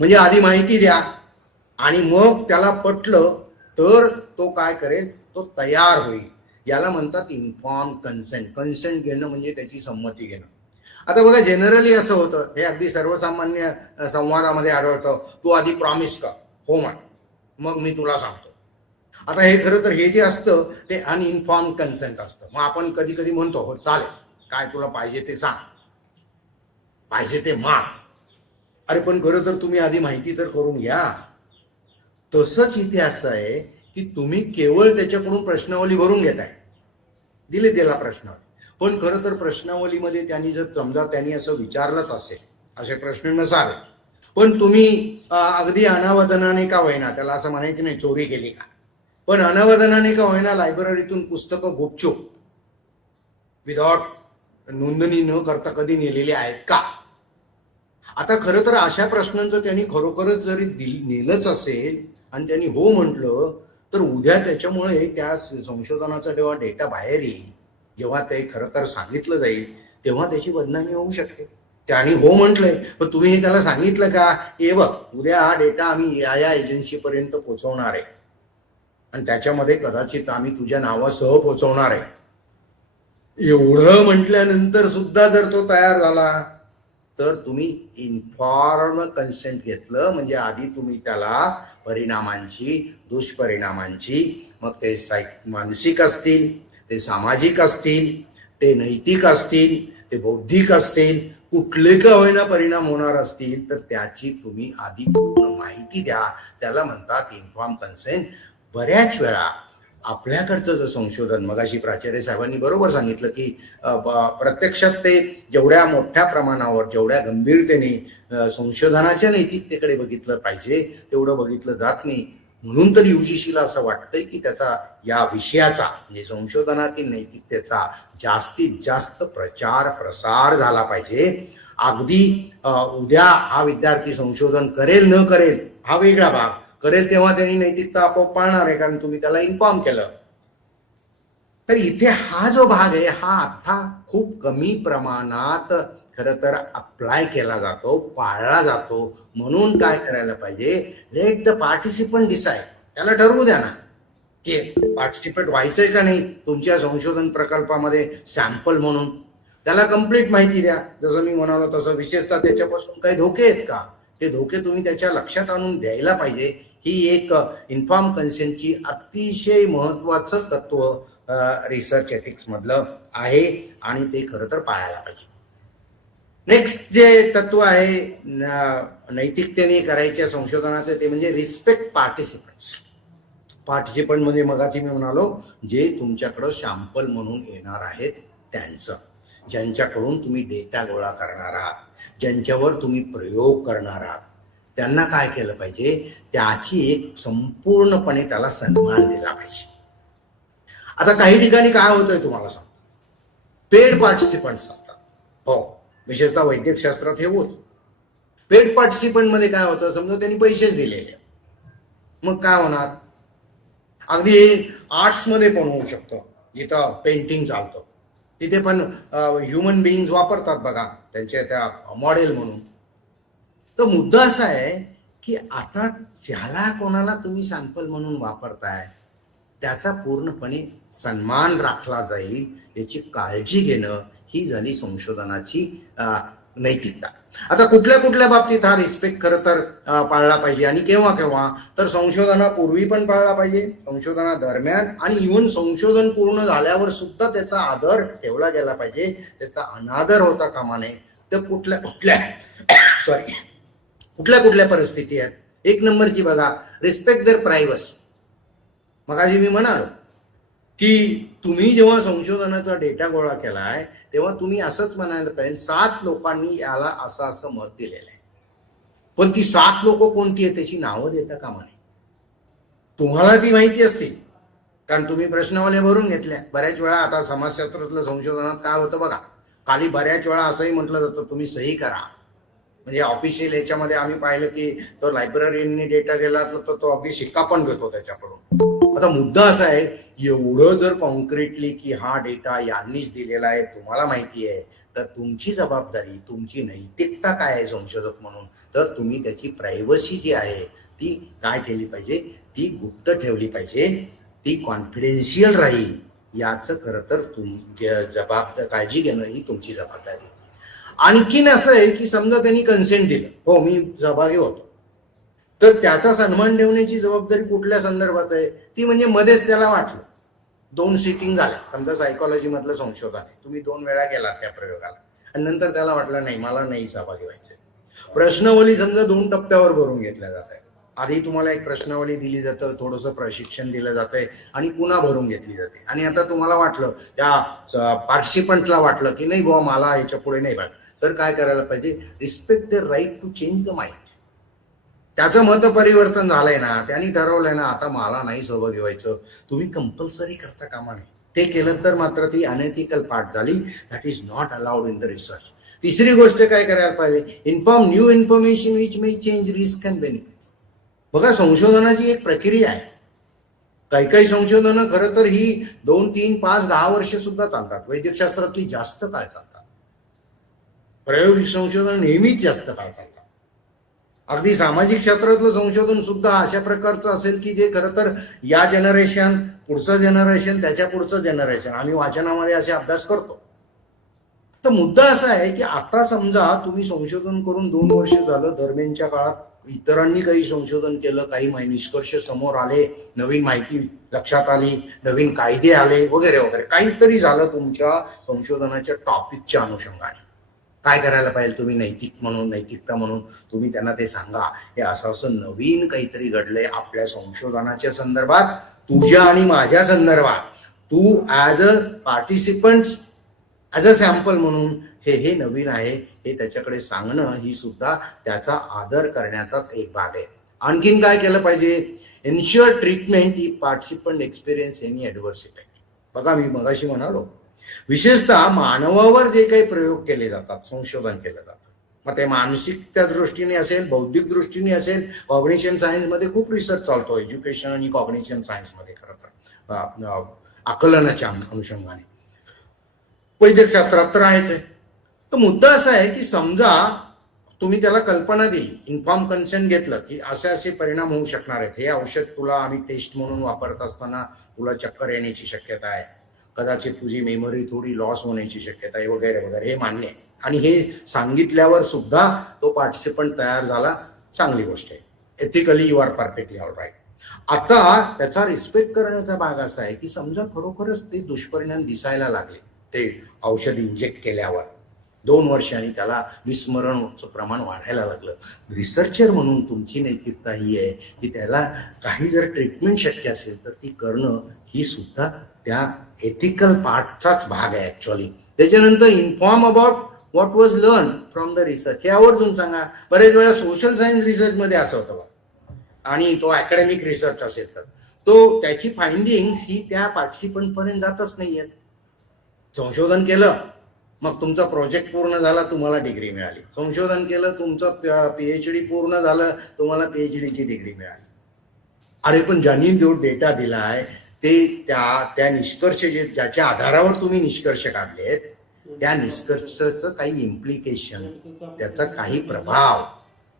म्हणजे आधी माहिती द्या आणि मग त्याला पटलं तर तो काय करेल, तो तयार होईल. याला म्हणतात इन्फॉर्म कन्सेंट. कन्सेंट घेणं म्हणजे त्याची संमती घेणं. आता बघा जनरली असं होतं, हे अगदी सर्वसामान्य संवादामध्ये आढळतं, तू आधी प्रॉमिस कर, हो म्हण, मग मी तुला सांगतो. आता हे खरं तर हे जे असतं ते अनइन्फॉर्म कन्सेंट असतं. मग आपण कधी कधी म्हणतो हो चालेल, काय तुला पाहिजे ते सांग, पाहिजे ते माग. अरे पण खरं तर तुम्ही आधी माहिती तर करून घ्या. तसंच इथे असं आहे की तुम्ही केवळ त्याच्याकडून प्रश्नावली भरून घेताय, दिले त्याला प्रश्नावली, पण खरं तर प्रश्नावलीमध्ये त्यांनी जर समजा त्यांनी असं विचारलंच असेल, असे प्रश्न नसावे, पण तुम्ही अगदी अनावधानाने का होईना, त्याला असं म्हणायचं नाही चोरी केली का, पण अनावधानाने का होईना लायब्ररीतून पुस्तकं गुपचूप विदाउट नोंदणी न करता कधी नेलेली आहेत का. आता खरं तर अशा प्रश्नांचं त्यांनी खरोखरच जरी नेलंच असेल आणि त्यांनी हो म्हटलं तर उद्या त्याच्यामुळे त्या संशोधनाचा जेव्हा डेटा बाहेर येईल, जेव्हा ते खरं तर सांगितलं जाईल, तेव्हा त्याची बदनामी होऊ शकते. त्याने हो म्हटलंय पण तुम्ही हे त्याला सांगितलं का, हे बघ उद्या हा डेटा आम्ही या एजन्सीपर्यंत पोहोचवणार आहे आणि त्याच्यामध्ये कदाचित आम्ही तुझ्या नावासह पोहोचवणार आहे, एवढं म्हटल्यानंतर सुद्धा जर तो तयार झाला तर तुम्ही इन्फॉर्म कन्सेंट घेतलं. म्हणजे आधी तुम्ही त्याला परिणामांची, दुष्परिणामांची, मग ते मानसिक असतील, ते सामाजिक असतील, ते नैतिक असतील, ते बौद्धिक असतील, कुठले का होईना परिणाम होणार असतील, तर त्याची तुम्ही आधी पूर्ण माहिती द्या. त्याला म्हणतात इन्फॉर्म कन्सेंट. बऱ्याच वेळा आपल्याकडचं जर संशोधन, मगाशी प्राचार्य साहेबांनी बरोबर सांगितलं की प्रत्यक्षात ते जेवढ्या मोठ्या प्रमाणावर, जेवढ्या गंभीरतेने संशोधनाच्या नैतिकतेकडे बघितलं पाहिजे तेवढं बघितलं जात नाही. म्हणून तर UGCला असं वाटतंय की त्याचा, या विषयाचा म्हणजे संशोधनातील नैतिकतेचा जास्तीत जास्त प्रचार प्रसार झाला पाहिजे. अगदी उद्या हा विद्यार्थी संशोधन करेल न करेल हा वेगळा भाग, करेल तेव्हा त्यांनी नैतिकता आपोआप पाळणार आहे कारण तुम्ही त्याला इन्फॉर्म केलं. तर इथे हा जो भाग आहे हा आता खूप कमी प्रमाणात खरं तर अप्लाय केला जातो, पाळला जातो. म्हणून काय करायला पाहिजे, लेट द पार्टिसिपंट डिसाईड. त्याला ठरवू द्या ना की पार्टिसिपेट व्हायचंय का नाही तुमच्या संशोधन प्रकल्पामध्ये सॅम्पल म्हणून. त्याला कंप्लीट माहिती द्या. जसं मी म्हणालो तसं विशेषतः त्याच्यापासून काही धोके आहेत का, ते धोके तुम्ही त्याच्या लक्षात आणून द्यायला पाहिजे. ही एक इन्फॉर्म कन्सेंटची अतिशय महत्वाचं तत्व रिसर्च एथिक्स मधलं आहे आणि ते खरं तर पाळायला पाहिजे. नेक्स्ट जे तत्व आहे नैतिकतेने करायच्या संशोधनाचं ते म्हणजे रिस्पेक्ट पार्टिसिपंट्स. पार्टिसिपंट म्हणजे मगाशी मी म्हणालो जे तुमच्याकडं सॅम्पल म्हणून येणार आहेत त्यांचं, ज्यांच्याकडून तुम्ही डेटा गोळा करणार आहात, ज्यांच्यावर तुम्ही प्रयोग करणार आहात, त्यांना काय केलं पाहिजे, त्याची एक संपूर्णपणे त्याला सन्मान दिला पाहिजे. आता काही ठिकाणी काय होतंय तुम्हाला सांग, पेड पार्टिसिपंट्स असतात. हो, विशेषतः वैद्यकशास्त्रात हे होत. पेड पार्टिसिपंट मध्ये काय होतं, समजा त्यांनी पैसेच दिलेले, मग काय होणार, अगदी आर्ट्स मध्ये पण होऊ शकतं, जिथं पेंटिंग चालतं तिथे पण ह्युमन बिईंग्स वापरतात बघा त्यांच्या त्या मॉडेल म्हणून. तर मुद्दा असा आहे की आता ज्याला कोणाला तुम्ही सॅम्पल म्हणून वापरताय त्याचा पूर्णपणे सन्मान राखला जाईल याची काळजी घेणं ही झाली संशोधनाची नैतिकता. आता कुठल्या कुठल्या बाबतीत हा रिस्पेक्ट खरं तर पाळला पाहिजे आणि केव्हा केव्हा, तर संशोधनापूर्वी पण पाळला पाहिजे, संशोधना दरम्यान आणि इव्हन संशोधन पूर्ण झाल्यावर सुद्धा त्याचा आदर ठेवला गेला पाहिजे, त्याचा अनादर होता कामा नये. तर कुठल्या कुठल्या परिस्थिती आहेत. एक नंबरची बघा, रिस्पेक्ट देअर प्रायव्हसी. मगाशी मी म्हणालो की तुम्ही जेव्हा संशोधनाचा डेटा गोळा केलाय तेव्हा तुम्ही असंच म्हणायला पाहिजे 7 लोकांनी याला असं मत दिलेलं आहे, पण ती 7 लोक कोणती आहेत त्याची नावं देता कामा नये. तुम्हाला ती माहिती असतील कारण तुम्ही प्रश्नावल्या भरून घेतल्या. बऱ्याच वेळा आता समाजशास्त्रातलं संशोधनात काय होतं बघा, खाली बऱ्याच वेळा असंही म्हटलं जातं तुम्ही सही करा. म्हणजे ऑफिशियल याच्यामध्ये आम्ही पाहिलं की तो लायब्ररीने डेटा गेला तर तो अगदी शिक्का पण घेतो त्याच्याकडून. आता मुद्दा असा आहे, एवढं जर कॉन्क्रीटली की हा डेटा यांनीच दिलेला आहे तुम्हाला माहिती आहे, तर तुमची जबाबदारी, तुमची नैतिकता काय आहे संशोधक म्हणून, तर तुम्ही त्याची प्रायव्हसी जी आहे ती काय केली पाहिजे, ती गुप्त ठेवली पाहिजे, ती कॉन्फिडेन्शियल राहील. याचं खरं तर काळजी घेणं ही तुमची जबाबदारी. आणखीन असं आहे की समजा त्यांनी कन्सेंट दिलं, हो मी सहभागी होतो, तर त्याचा सन्मान ठेवण्याची जबाबदारी कुठल्या संदर्भात आहे, ती म्हणजे मध्येच त्याला वाटलं 2 सिटिंग झाल्या, समजा सायकोलॉजी मधलं संशोधन आहे, तुम्ही 2 वेळा गेलात त्या प्रयोगाला आणि नंतर त्याला वाटलं नाही मला नाही सहभागी व्हायचंय. प्रश्नावली समजा 2 टप्प्यावर भरून घेतल्या जात आहे. आधी तुम्हाला एक प्रश्नावली दिली जातं, थोडंसं प्रशिक्षण दिलं जातंय आणि पुन्हा भरून घेतली जाते. आणि आता तुम्हाला वाटलं, त्या पार्टिसिपंटला वाटलं की नाही बुवा मला याच्या पुढे नाही पाहिजे, तर काय करायला पाहिजे, respect the right to change the mind. त्याचं मत परिवर्तन झालंय ना, त्यांनी ठरवलंय ना आता मला नाही सहभागी व्हायचं, तुम्ही कंपल्सरी करता कामा नये. ते केलं तर मात्र ती अनएथिकल पार्ट झाली, that is not allowed in the research. तिसरी गोष्ट काय करायला पाहिजे, inform new information which may change risk and benefits. बघा संशोधनाची एक प्रक्रिया आहे. काही संशोधनं खरं तर ही 2, 3, 5, 10 वर्ष सुद्धा चालतात. वैद्यकशास्त्रातली जास्त काळ चालतात. प्रायोगिक संशोधन नेहमीच जास्त काळ चालतात. अगदी सामाजिक क्षेत्रातलं संशोधन सुद्धा अशा प्रकारचं असेल की जे खरं तर या जनरेशन, पुढचं जनरेशन, त्याच्या पुढचं जनरेशन, आम्ही वाचनामध्ये असे अभ्यास करतो. तर मुद्दा असा आहे की आता समजा तुम्ही संशोधन करून 2 वर्ष झालं, दरम्यानच्या काळात इतरांनी काही संशोधन केलं, काही निष्कर्ष समोर आले, नवीन माहिती लक्षात आली, नवीन कायदे आले वगैरे वगैरे, काहीतरी झालं तुमच्या संशोधनाच्या टॉपिकच्या अनुषंगाने. काय करायला पाहिजे तुम्ही नैतिकता म्हणून तुम्ही त्यांना ते सांगा, हे असं नवीन काहीतरी घडलंय आपल्या संशोधनाच्या संदर्भात, तुझ्या आणि माझ्या संदर्भात, तू as a participant, as a sample म्हणून हे नवीन आहे हे त्याच्याकडे सांगणं ही सुद्धा त्याचा आदर करण्याचाच एक भाग आहे. आणखीन काय केलं पाहिजे, एन्श्युअर ट्रीटमेंट ही participant experience any adverse effect. बघा मी मगाशी म्हणालो, विशेषतः मानवावर जे काही प्रयोग केले जातात, संशोधन केलं जातं, मग ते मानसिकच्या दृष्टीने असेल, बौद्धिक दृष्टीने असेल, कॉग्निशन सायन्समध्ये खूप रिसर्च चालतो, एज्युकेशन आणि कॉग्निशन सायन्समध्ये खरं तर आकलनाच्या अनुषंगाने, वैद्यकशास्त्रात तर आहेच आहे. तर मुद्दा असा आहे की समजा तुम्ही त्याला कल्पना दिली, इन्फॉर्म कन्सेंट घेतलं की असे परिणाम होऊ शकणार आहेत, हे औषध तुला आम्ही टेस्ट म्हणून वापरत असताना तुला चक्कर येण्याची शक्यता आहे, कदाचित तुझी मेमरी थोडी लॉस होण्याची शक्यता आहे वगैरे वगैरे, हे मान्य आहे. आणि हे सांगितल्यावर सुद्धा तो पार्टिसिपंट तयार झाला, चांगली गोष्ट आहे. Ethically you are perfectly all right. आता त्याचा रिस्पेक्ट करण्याचा भाग असा आहे की समजा खरोखरच ते दुष्परिणाम दिसायला लागले, ते औषध इंजेक्ट केल्यावर 2 वर्षांनी त्याला विस्मरणचं प्रमाण वाढायला लागलं, रिसर्चर म्हणून तुमची नैतिकता ही आहे की त्याला काही जर ट्रीटमेंट शक्य असेल तर ती करणं ही सुद्धा त्या एथिकल पार्टचाच भाग आहे ॲक्च्युअली. त्याच्यानंतर inform about what was learn from the research, हे आवर्जून सांगा. बरेच वेळा सोशल सायन्स रिसर्चमध्ये असं होतं आणि तो अकॅडमिक रिसर्च असेल तर तो त्याची फाइंडिंग्स ही त्या पार्टिसिपंटपर्यंत जातच नाही आहेत. संशोधन केलं, मग तुमचा प्रोजेक्ट पूर्ण झाला, तुम्हाला डिग्री मिळाली. संशोधन केलं, तुमचं PhD पूर्ण झालं, तुम्हाला PhDची डिग्री मिळाली. अरे पण ज्यांनी जो डेटा दिला आहे ते त्या निष्कर्ष ज्याच्या आधारावर तुम्ही निष्कर्ष काढलेत त्या निष्कर्षाचं काही इम्प्लिकेशन, त्याचा काही प्रभाव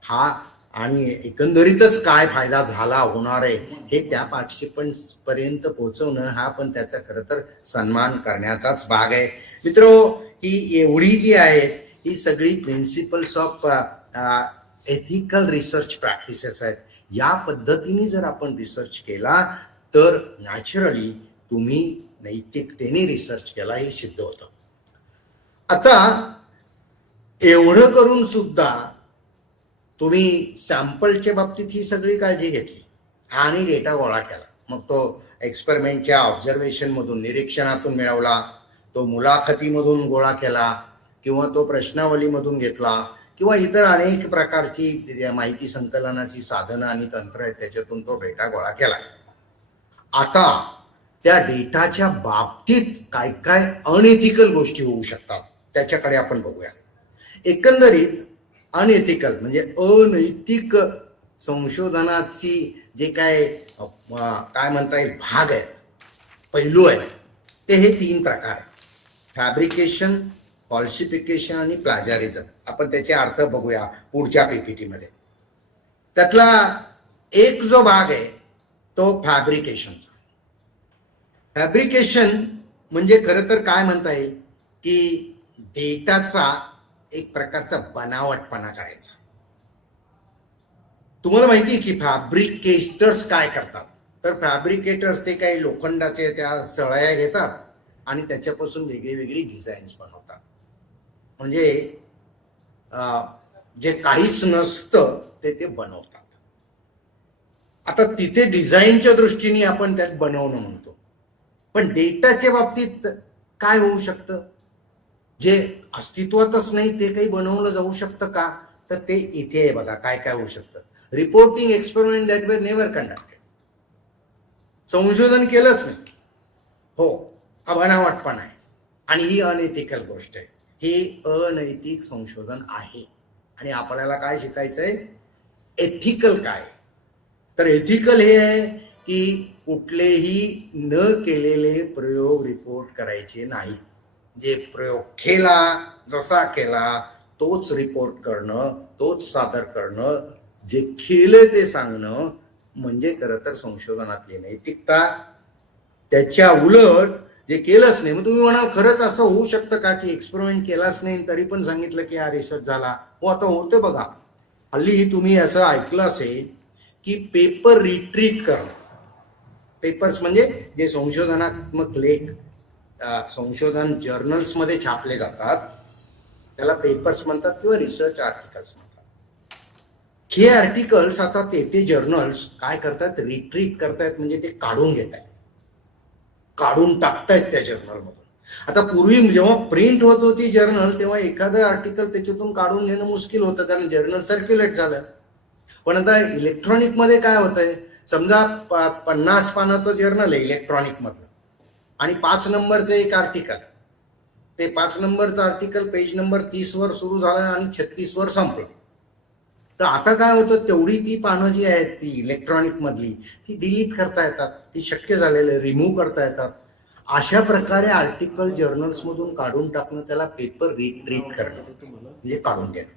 हा आणि एकंदरीतच काय फायदा झाला होणार आहे हे त्या पार्टिसिपंट पर्यंत पोहोचवणं हा पण त्याचा खरं तर सन्मान करण्याचाच भाग आहे. मित्रो, ही एवढी जी आहे ही सगळी principles of ethical research practices आहेत. या पद्धतीने जर आपण रिसर्च केला तर नॅचरली तुम्ही नैतिकतेने रिसर्च केला हे सिद्ध होतं. आता एवढं करून सुद्धा तुम्ही सॅम्पलच्या बाबतीत ही सगळी काळजी घेतली आणि डेटा गोळा केला, मग तो एक्सपेरिमेंटच्या ऑब्झर्वेशनमधून, निरीक्षणातून मिळवला, तो मुलाखतीमधून गोळा केला किंवा तो प्रश्नावलीमधून घेतला किंवा इतर अनेक प्रकारची माहिती संकलनाची साधनं आणि तंत्र आहेत त्याच्यातून तो डेटा गोळा केला. आता त्या डेटाच्या बाबतीत काय काय अनएथिकल गोष्टी होऊ शकतात त्याच्याकडे आपण बघूया. एकंदरीत अनएथिकल म्हणजे अनैतिक संशोधनाची जे काय म्हणता येईल भाग आहेत, पैलू आहेत, ते हे 3 प्रकार आहेत: फॅब्रिकेशन, फॉल्सिफिकेशन आणि प्लाजॅरिझम. आपण त्याचे अर्थ बघूया पुढच्या PPT मध्ये. त्यातला एक जो भाग आहे तो फॅब्रिकेशनचा. फॅब्रिकेशन म्हणजे खरं तर काय म्हणता येईल की डेटाचा एक प्रकारचा बनावटपणा करायचा. तुम्हाला माहिती आहे की फॅब्रिकेटर्स काय करतात, तर फॅब्रिकेटर्स ते काही लोखंडाचे त्या सळया घेतात आणि त्याच्यापासून वेगळी डिझाईन्स बनवतात. म्हणजे जे काहीच नसतं ते बनवतात. आता तिथे डिझाईनच्या दृष्टीने आपण त्यात बनवणं म्हणतो, पण डेटाच्या बाबतीत काय होऊ शकतं? जे अस्तित्वातच नाही ते काही बनवलं जाऊ शकतं का? तर ते इथे आहे बघा काय काय होऊ शकतं. रिपोर्टिंग एक्सपेरिमेंट दॅट वर नेव्हर कंडक्टेड, संशोधन केलंच नाही, हो, बनावटपणा आहे आणि ही अनएथिकल गोष्ट आहे. हे अनैतिक संशोधन आहे आणि आपल्याला काय शिकायचं आहे? एथिकल काय? तर एथिकल हे आहे की कुठलेही न केलेले प्रयोग रिपोर्ट करायचे नाही. जे प्रयोग केला, जसा केला तोच रिपोर्ट करणं, तोच सादर करणं, जे केलं ते सांगणं म्हणजे खरं तर संशोधनातली नैतिकता. त्याच्या उलट जे केलंच नाही, मग तुम्ही म्हणाल खरंच असं होऊ शकतं का की एक्सपेरिमेंट केलाच नाही तरी पण सांगितलं की हा रिसर्च झाला? हो, आता होतं बघा. हल्ली तुम्ही असं ऐकलं असेल की पेपर रिट्रीट करणं. पेपर्स म्हणजे जे संशोधनात्मक लेख संशोधन जर्नल्समध्ये छापले जातात त्याला पेपर्स म्हणतात किंवा रिसर्च आर्टिकल्स म्हणतात. हे आर्टिकल्स आता ते जर्नल्स काय करतात? रिट्रीट करतायत, म्हणजे ते काढून घेत आहेत, काढून टाकतायत त्या जर्नलमधून. आता पूर्वी जेव्हा प्रिंट होत होती जर्नल तेव्हा एखादं आर्टिकल त्याच्यातून काढून घेणं मुश्किल होतं कारण जर्नल सर्क्युलेट झालं. पण आता इलेक्ट्रॉनिकमध्ये काय होतंय, समजा 50 पानाचं जर्नल आहे इलेक्ट्रॉनिकमधलं आणि 5 नंबरचं एक आर्टिकल, ते 5 नंबरचं आर्टिकल पेज नंबर 30 वर सुरू झालं आणि 36 वर संपलं. तर आता काय होतं, तेवढी ती पानं जी आहेत ती इलेक्ट्रॉनिक मधली ती डिलीट करता येतात, ती शक्य झालेलं रिमूव्ह करता येतात. अशा प्रकारे आर्टिकल जर्नल्समधून काढून टाकणं त्याला पेपर रिट्रीट करणं म्हणजे काढून घेणं.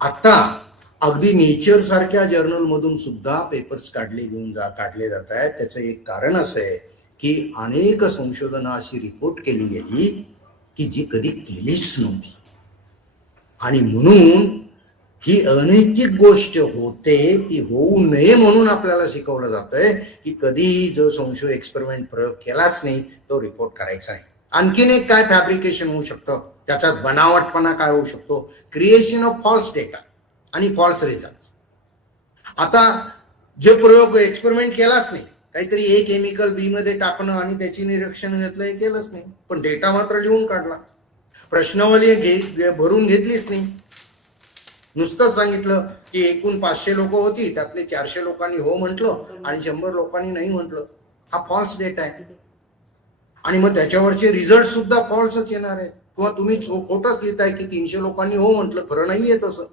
आता अगदी नेचर सारख्या जर्नलमधून सुद्धा पेपर्स काढले जात आहेत. त्याचं एक कारण असं आहे की अनेक संशोधनं अशी रिपोर्ट केली गेली की जी कधी केलीच नव्हती. आणि म्हणून ही अनैतिक गोष्ट होते, ती होऊ नये म्हणून आपल्याला शिकवलं जातंय की कधीही जो एक्सपेरिमेंट प्रयोग केलाच नाही तो रिपोर्ट करायचा नाही. आणखीन एक काय फॅब्रिकेशन होऊ शकतं, त्याच्यात बनावटपणा काय होऊ शकतो, क्रिएशन ऑफ फॉल्स डेटा आणि फॉल्स रिझल्ट. आता जे प्रयोग एक्सपेरिमेंट केलाच नाही, काहीतरी ए केमिकल बी मध्ये टाकणं आणि त्याची निरीक्षण घेतलं, हे केलंच नाही, पण डेटा मात्र लिहून काढला. प्रश्नावली भरून घेतलीच नाही, नुसतं सांगितलं की एकूण 500 लोक होती, त्यातले 400 लोकांनी हो म्हटलं आणि 100 लोकांनी नाही म्हटलं. हा फॉल्स डेटा आहे आणि मग त्याच्यावरचे रिझल्ट सुद्धा फॉल्सच येणार आहेत. किंवा तुम्ही खोटंच लिहिताय की 300 लोकांनी हो म्हटलं, खरं नाहीये तसं.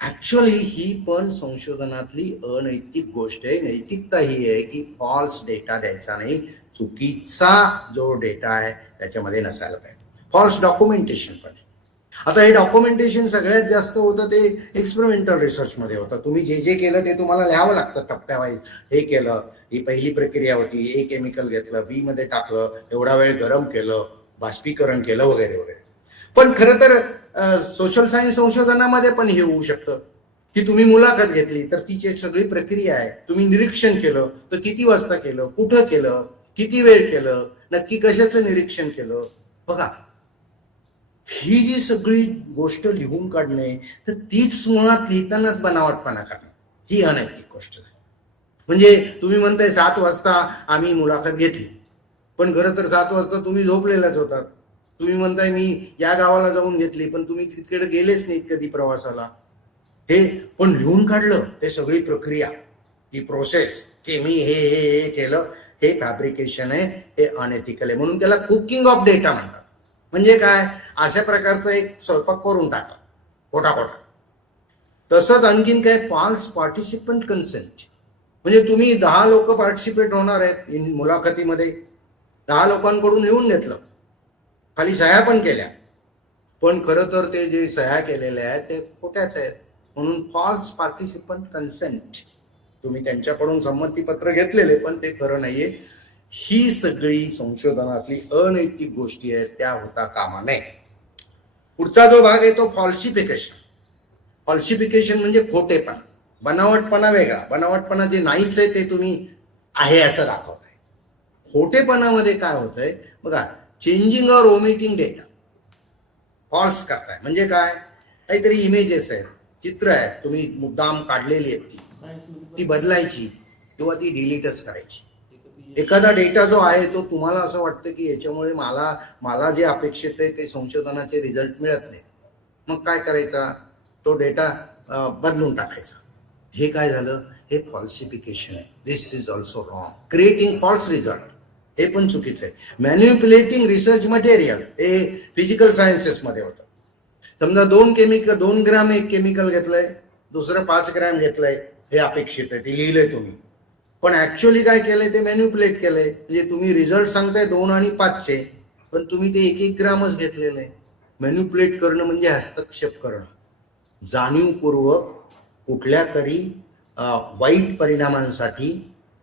ऍक्च्युअली ही पण संशोधनातली अनैतिक गोष्ट आहे. नैतिकता ही आहे की फॉल्स डेटा द्यायचा नाही, चुकीचा जो डेटा आहे त्याच्यामध्ये नसायला पाहिजे. फॉल्स डॉक्युमेंटेशन पण आहे. आता हे डॉक्युमेंटेशन सगळ्यात जास्त होतं ते एक्सपेरिमेंटल रिसर्चमध्ये होतं. तुम्ही जे जे केलं ते तुम्हाला लिहावं लागतं टप्प्यावाईज. हे केलं, ही पहिली प्रक्रिया होती, ए केमिकल घेतलं, बी मध्ये टाकलं, एवढा वेळ गरम केलं, बाष्पीकरण केलं वगैरे वगैरे. पण खरं तर सोशल सायन्स संशोधनामध्ये पण हे होऊ शकतं की तुम्ही मुलाखत घेतली तर तिची एक सगळी प्रक्रिया आहे. तुम्ही निरीक्षण केलं तर किती वाजता केलं, कुठं केलं, किती वेळ केलं, नक्की कशाचं निरीक्षण केलं. बघा, ही जी सगळी गोष्ट लिहून काढणे, तर तीच मुळात लिहितानाच बनावटपणा करणं, ही अनैतिक गोष्ट आहे. म्हणजे तुम्ही म्हणताय 7 वाजता आम्ही मुलाखत घेतली, पण खरं तर 7 वाजता तुम्ही झोपलेलाच होतात. तुम्ही म्हणताय मी या गावाला जाऊन घेतली, पण तुम्ही तिकडे गेलेच नाहीत कधी प्रवासाला. हे पण लिहून काढलं, ते सगळी प्रक्रिया, ती प्रोसेस की मी हे हे हे केलं, हे फॅब्रिकेशन आहे, हे अनएथिकल आहे. म्हणून त्याला कुकिंग ऑफ डेटा म्हणतात. म्हणजे काय, अशा प्रकारचा एक स्वयंपाक करून टाका खोटा खोटा. तसंच आणखीन काय, फॉल्स पार्टिसिपंट कन्सेंट. म्हणजे तुम्ही 10 लोक पार्टिसिपेट होणार आहेत मुलाखतीमध्ये, 10 लोकांकडून लिहून घेतलं, खाली सह्या पण केल्या, पण खरं तर ते जे सह्या केलेल्या आहेत ते खोट्याच आहेत. म्हणून फॉल्स पार्टिसिपंट कन्सेंट, तुम्ही त्यांच्याकडून संमतीपत्र घेतलेले पण ते खरं नाहीये. ही सगळी संशोधनातली अनैतिक गोष्टी आहेत, त्या होता कामा नये. पुढचा जो भाग आहे तो फॉल्सिफिकेशन. फॉल्सिफिकेशन म्हणजे खोटेपणा, बनावटपणा वेगळा. बनावटपणा जे नाहीच आहे ते तुम्ही आहे असं दाखवताय. खोटेपणामध्ये काय होतंय बघा, चेंजिंग और ओमिटिंग डेटा. फॉल्स करताय म्हणजे काय, काहीतरी इमेजेस आहेत, चित्र आहेत, तुम्ही मुद्दाम काढलेली आहेत, ती बदलायची किंवा ती डिलीटच करायची. एखादा डेटा जो आहे तो तुम्हाला असं वाटतं की याच्यामुळे मला जे अपेक्षित आहे ते संशोधनाचे रिझल्ट मिळत नाही, मग काय करायचा, तो डेटा बदलून टाकायचा. हे काय झालं, हे फॉल्सिफिकेशन आहे. This is also wrong. Creating false result, हे पण चुकीचं आहे. मॅन्युप्युलेटिंग रिसर्च मटेरियल, हे फिजिकल सायन्सेसमध्ये होतं. समजा 2 ग्राम एक केमिकल घेतलंय, दुसरं 5 ग्रॅम घेतलंय, हे अपेक्षित आहे, ते लिहिलंय तुम्ही, पण ऍक्च्युअली काय केलंय ते मॅन्युप्युलेट केलंय. म्हणजे तुम्ही रिझल्ट सांगताय 2 आणि 5चे, पण तुम्ही ते 1 ग्रामच घेतलेलं आहे. मॅन्युप्युलेट करणं म्हणजे हस्तक्षेप करणं, जाणीवपूर्वक कुठल्या तरी वाईट परिणामांसाठी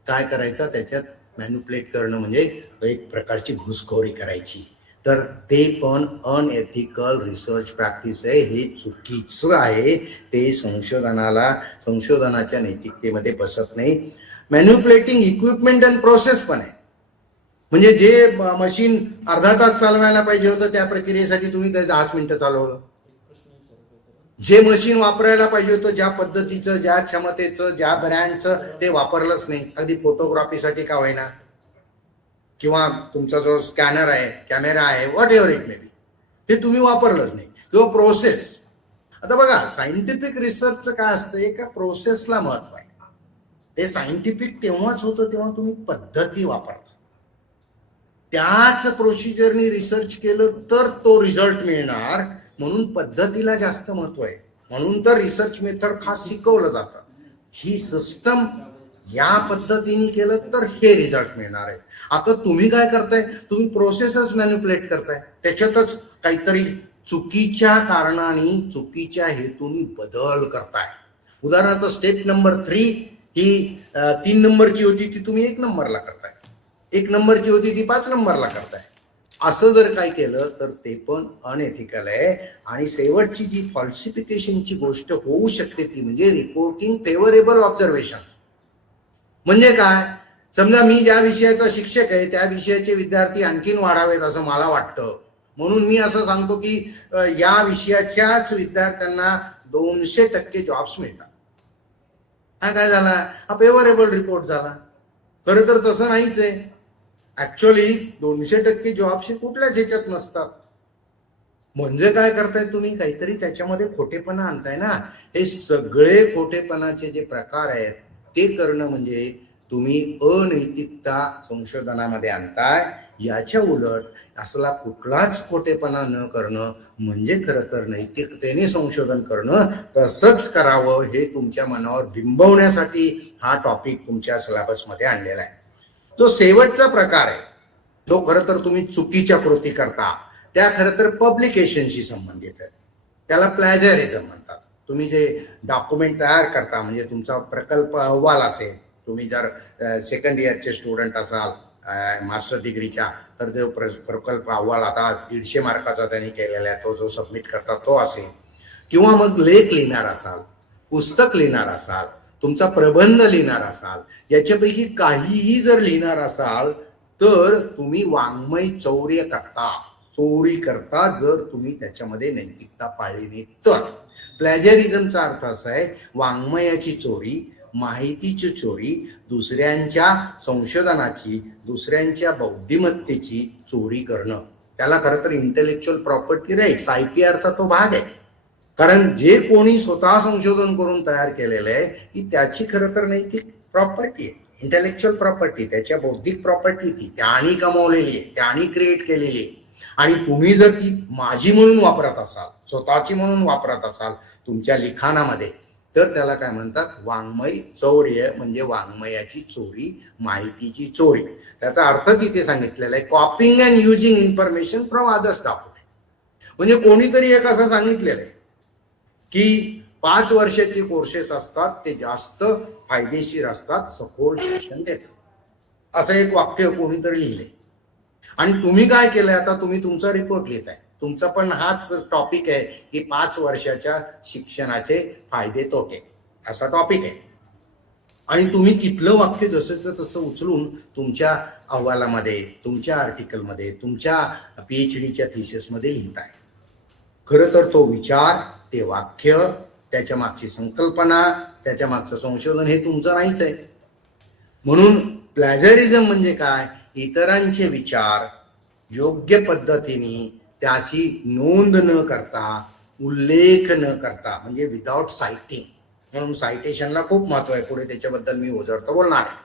काय करायचं, त्याच्यात मॅन्युप्युलेट करणं म्हणजे एक प्रकारची घुसखोरी करायची. तर ते पण अनएथिकल रिसर्च प्रॅक्टिस आहे, हे चुकीचं आहे. ते संशोधनाच्या नैतिकतेमध्ये बसत नाही. मॅन्युप्युलेटिंग इक्विपमेंट अँड प्रोसेस पण आहे. म्हणजे जे मशीन अर्धा तास चालवायला पाहिजे होतं त्या प्रक्रियेसाठी तुम्ही ते 10 मिनिटं चालवलं. जे मशीन वापरायला पाहिजे होतं, ज्या पद्धतीचं, ज्या क्षमतेचं, ज्या ब्रँडचं, ते वापरलंच नाही. अगदी फोटोग्राफीसाठी का होईना, किंवा तुमचा जो स्कॅनर आहे, कॅमेरा आहे, what ever it may be, ते तुम्ही वापरलंच नाही. किंवा प्रोसेस. आता बघा, सायंटिफिक रिसर्चचं काय असतं, एका प्रोसेसला महत्व आहे. ते सायंटिफिक तेव्हाच होतं तेव्हा तुम्ही पद्धती वापरता. त्याच प्रोसिजरनी रिसर्च केलं तर तो रिझल्ट मिळणार, म्हणून पद्धतीला जास्त महत्व आहे. म्हणून तर रिसर्च मेथड खास शिकवलं जातं. ही सिस्टम या पद्धतीने केलं तर हे रिझल्ट मिळणार आहे. आता तुम्ही काय करताय, तुम्ही प्रोसेसच मॅन्युप्युलेट करताय, त्याच्यातच काहीतरी चुकीच्या कारणाने, चुकीच्या हेतूने बदल करताय. उदाहरणार्थ स्टेप नंबर 3 ही 3 नंबरची होती, ती तुम्ही 1 नंबरला करताय. 1 नंबरची होती ती 5 नंबरला करताय. असं जर काय केलं तर ते पण अनएथिकल आहे. आणि शेवटची जी फॉल्सिफिकेशनची गोष्ट होऊ शकते ती म्हणजे रिपोर्टिंग फेवरेबल ऑब्झर्वेशन. म्हणजे काय, समजा मी ज्या विषयाचा शिक्षक आहे त्या विषयाचे विद्यार्थी आणखीन वाढावेत असं मला वाटतं, म्हणून मी असं सांगतो की या विषयाच्याच विद्यार्थ्यांना 200% जॉब्स मिळतात. हा काय झाला, हा फेवरेबल रिपोर्ट झाला. खरं तर तसं नाहीच आहे. ऍक्च्युअली 200% जॉब्स हे कुठल्याच ह्याच्यात नसतात. म्हणजे काय करताय तुम्ही, काहीतरी त्याच्यामध्ये खोटेपणा आणताय ना. हे सगळे खोटेपणाचे जे प्रकार आहेत ते करणं म्हणजे तुम्ही अनैतिकता संशोधनामध्ये आणताय. याच्या उलट असला कुठलाच खोटेपणा न करणं म्हणजे खरं तर नैतिकतेने संशोधन करणं. तसंच करावं हे तुमच्या मनावर बिंबवण्यासाठी हा टॉपिक तुमच्या सिलेबसमध्ये आणलेला आहे. जो शेवटचा प्रकार आहे जो खरं तर तुम्ही चुकीच्या कृती करता त्या खरं तर पब्लिकेशनशी संबंधित आहे. त्याला प्लॅजरिझम म्हणतात. तुम्ही जे डॉक्युमेंट तयार करता म्हणजे तुमचा प्रकल्प अहवाल असेल, तुम्ही जर सेकंड इयरचे स्टुडंट असाल मास्टर डिग्रीच्या, तर जो प्रकल्प अहवाल आता 150 मार्काचा त्यांनी केलेला आहे तो जो सबमिट करता तो असेल, किंवा मग लेख लिहिणार असाल, पुस्तक लिहिणार असाल, तुमचा प्रबंध लिहिणार असाल, याच्यापैकी काहीही जर लिहिणार असाल तर तुम्ही वाङ्मय चौर्य करता, चोरी करता जर तुम्ही त्याच्यामध्ये नैतिकता पाळली नाही तर. प्लॅजरिझमचा अर्थ असा आहे वाङ्मयाची चोरी, माहितीची चोरी, दुसऱ्यांच्या संशोधनाची, दुसऱ्यांच्या बौद्धिमत्तेची चोरी करणं. त्याला खरं तर इंटेलेक्च्युअल प्रॉपर्टी राईट्स IPRचा तो भाग आहे. कारण जे कोणी स्वतः संशोधन करून तयार केलेलं आहे की त्याची खरं तर नैतिक प्रॉपर्टी आहे, इंटेलेक्च्युअल प्रॉपर्टी, त्याच्या बौद्धिक प्रॉपर्टी ती त्याने कमावलेली आहे, त्याने क्रिएट केलेली आहे. आणि तुम्ही जर ती माझी म्हणून वापरत असाल, स्वतःची म्हणून वापरत असाल तुमच्या लिखाणामध्ये, तर त्याला काय म्हणतात, वाङ्मय चौर्य म्हणजे वाङ्मयाची चोरी, माहितीची चोरी. त्याचा अर्थ तिथे सांगितलेला आहे कॉपिंग and using information from others document. म्हणजे कोणीतरी एक असं सांगितलेलं आहे की 5 वर्षाचे कोर्सेस असतात ते जास्त फायदेशीर असतात, सखोल शिक्षण देतात, असं एक वाक्य कोणीतरी लिहिलंय. आणि तुम्ही काय केलंय, आता तुम्ही तुमचा रिपोर्ट लिहिताय, तुमचा पण हाच टॉपिक आहे की 5 वर्षाच्या शिक्षणाचे फायदे तोटे असा टॉपिक आहे. आणि तुम्ही तिथलं वाक्य जसंच तसं उचलून तुमच्या अहवालामध्ये, तुमच्या आर्टिकलमध्ये, तुमच्या PhDच्या थिसिसमध्ये लिहिताय. खरं तर तो विचार, ते वाक्य, त्याच्या मागची संकल्पना, त्याच्या मागचं संशोधन हे तुमचं नाहीच आहे. म्हणून प्लॅजरिझम म्हणजे काय, इतरांचे विचार योग्य पद्धतीने त्याची नोंद न करता, उल्लेख न करता, म्हणजे विदाउट सायटिंग. म्हणून सायटेशनला खूप महत्व आहे, पुढे त्याच्याबद्दल मी ओझरतो बोलणार आहे.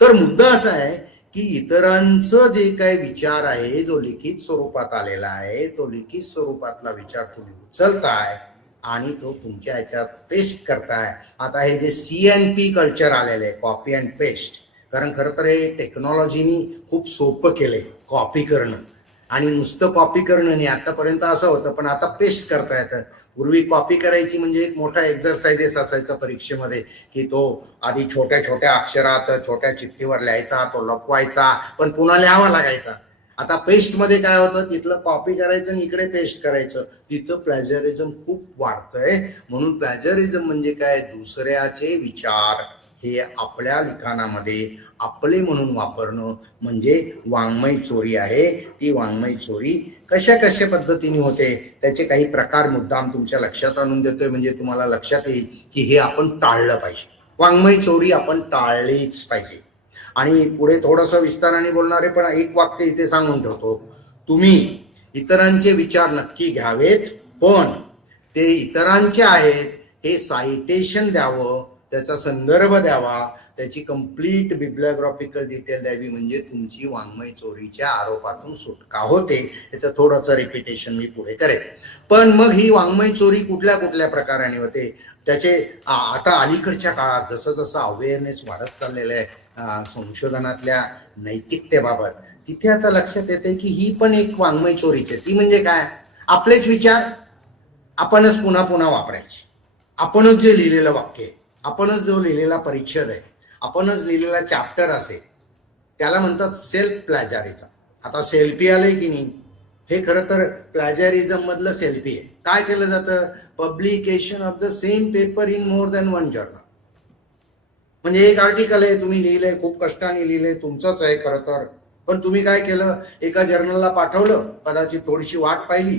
तर मुद्दा असा आहे की इतरांचं जे काही विचार आहे जो लिखित स्वरूपात आलेला आहे, तो लिखित स्वरूपातला विचार तुम्ही उचलताय आणि तो तुमच्या ह्याच्यात पेस्ट करताय. आता हे जे CNP कल्चर आलेलं आहे, कॉपी अँड पेस्ट, कारण खरं तर हे टेक्नॉलॉजीनी खूप सोपं केलंय कॉपी करणं. आणि नुसतं कॉपी करणं नाही, आतापर्यंत असं होतं, पण आता पेस्ट करता येतं. पूर्वी कॉपी करायची म्हणजे एक मोठा एक्झरसाइजेस असायचा परीक्षेमध्ये की तो आधी छोट्या छोट्या अक्षरात छोट्या चिठ्ठीवर लिहायचा, तो लपवायचा, पण पुन्हा लिहावा लागायचा. आता पेस्टमध्ये काय होतं, तिथलं कॉपी करायचं आणि इकडे पेस्ट करायचं, तिथं प्लॅजरिझम खूप वाढतंय. म्हणून प्लॅजरिझम म्हणजे काय, दुसऱ्याचे विचार हे आपल्या लिखाणामध्ये आपले म्हणून वापरणं म्हणजे वाङ्मय चोरी आहे. ती वाङ्मय चोरी कशा कशा पद्धतीने होते त्याचे काही प्रकार मुद्दाम तुमच्या लक्षात आणून देतोय, म्हणजे तुम्हाला लक्षात येईल की हे आपण टाळलं पाहिजे. वाङ्मय चोरी आपण टाळलीच पाहिजे. आणि पुढे थोडंसं विस्ताराने बोलणार आहे, पण एक वाक्य इथे सांगून ठेवतो. तुम्ही इतरांचे विचार नक्की घ्यावेत, पण ते इतरांचे आहेत हे सायटेशन द्यावं, त्याचा संदर्भ द्यावा, त्याची कंप्लीट बिब्लिओग्राफिकल डिटेल द्यावी, म्हणजे तुमची वाङ्मय चोरीच्या आरोपातून सुटका होते. याचं थोडंसं रिपिटेशन मी पुढे करेन. पण मग ही वाङ्मय चोरी कुठल्या कुठल्या प्रकाराने होते त्याचे आता अलीकडच्या काळात जसं जसं अवेअरनेस वाढत चाललेलं आहे संशोधनातल्या नैतिकतेबाबत, तिथे आता लक्षात येते की ही पण एक वाङ्मय चोरीच आहे. ती म्हणजे काय, आपलेच विचार आपणच पुन्हा पुन्हा वापरायचे, आपणच जे लिहिलेलं वाक्य आहे, आपणच जो लिहिलेला परिच्छेद आहे, आपणच लिहिलेला चॅप्टर असेल, त्याला म्हणतात सेल्फ प्लॅजारिझम. आता सेल्फी आलंय की नाही, हे खरं तर प्लॅजारिझम मधलं सेल्फी आहे. काय केलं जातं, publication of the same paper in more than one journal. म्हणजे एक आर्टिकल आहे, तुम्ही लिहिलंय, खूप कष्टाने लिहिलंय, तुमचंच आहे खरं तर, पण तुम्ही काय केलं, एका जर्नलला पाठवलं, कदाचित थोडीशी वाट पाहिली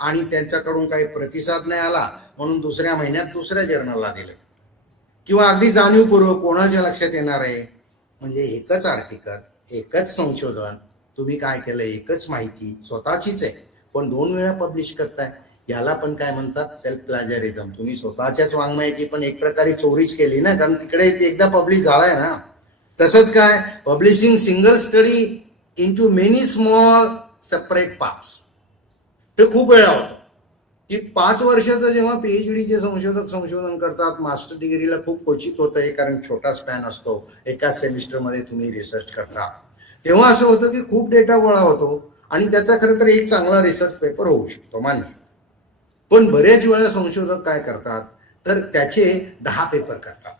आणि त्यांच्याकडून काही प्रतिसाद नाही आला म्हणून दुसऱ्या महिन्यात दुसऱ्या जर्नलला दिलं. किंवा अगदी जाणीवपूर्वक कोणाच्या लक्षात येणार आहे, म्हणजे एकच आर्टिकल, एकच संशोधन, तुम्ही काय केलं, एकच माहिती स्वतःचीच आहे पण 2 वेळा पब्लिश करताय. याला पण काय म्हणतात, सेल्फ प्लॅजरिझम. तुम्ही स्वतःच्याच वाङ्मयाची पण एक प्रकारे चोरीच केली ना, कारण तिकडे एकदा पब्लिश झालाय ना. तसंच काय, publishing single study into many small separate parts, हे खूप वेळा होतं की 5 वर्षाचं जेव्हा PhDचे संशोधक संशोधन करतात, मास्टर डिग्रीला खूप क्वचित होतं आहे, कारण छोटा स्पॅन असतो, एकाच सेमिस्टरमध्ये तुम्ही रिसर्च करता, तेव्हा असं होतं की खूप डेटा गोळा होतो आणि त्याचा खरं तर एक चांगला रिसर्च पेपर होऊ शकतो, मान्य. पण बरेच वेळा संशोधक काय करतात, तर त्याचे 10 पेपर करतात.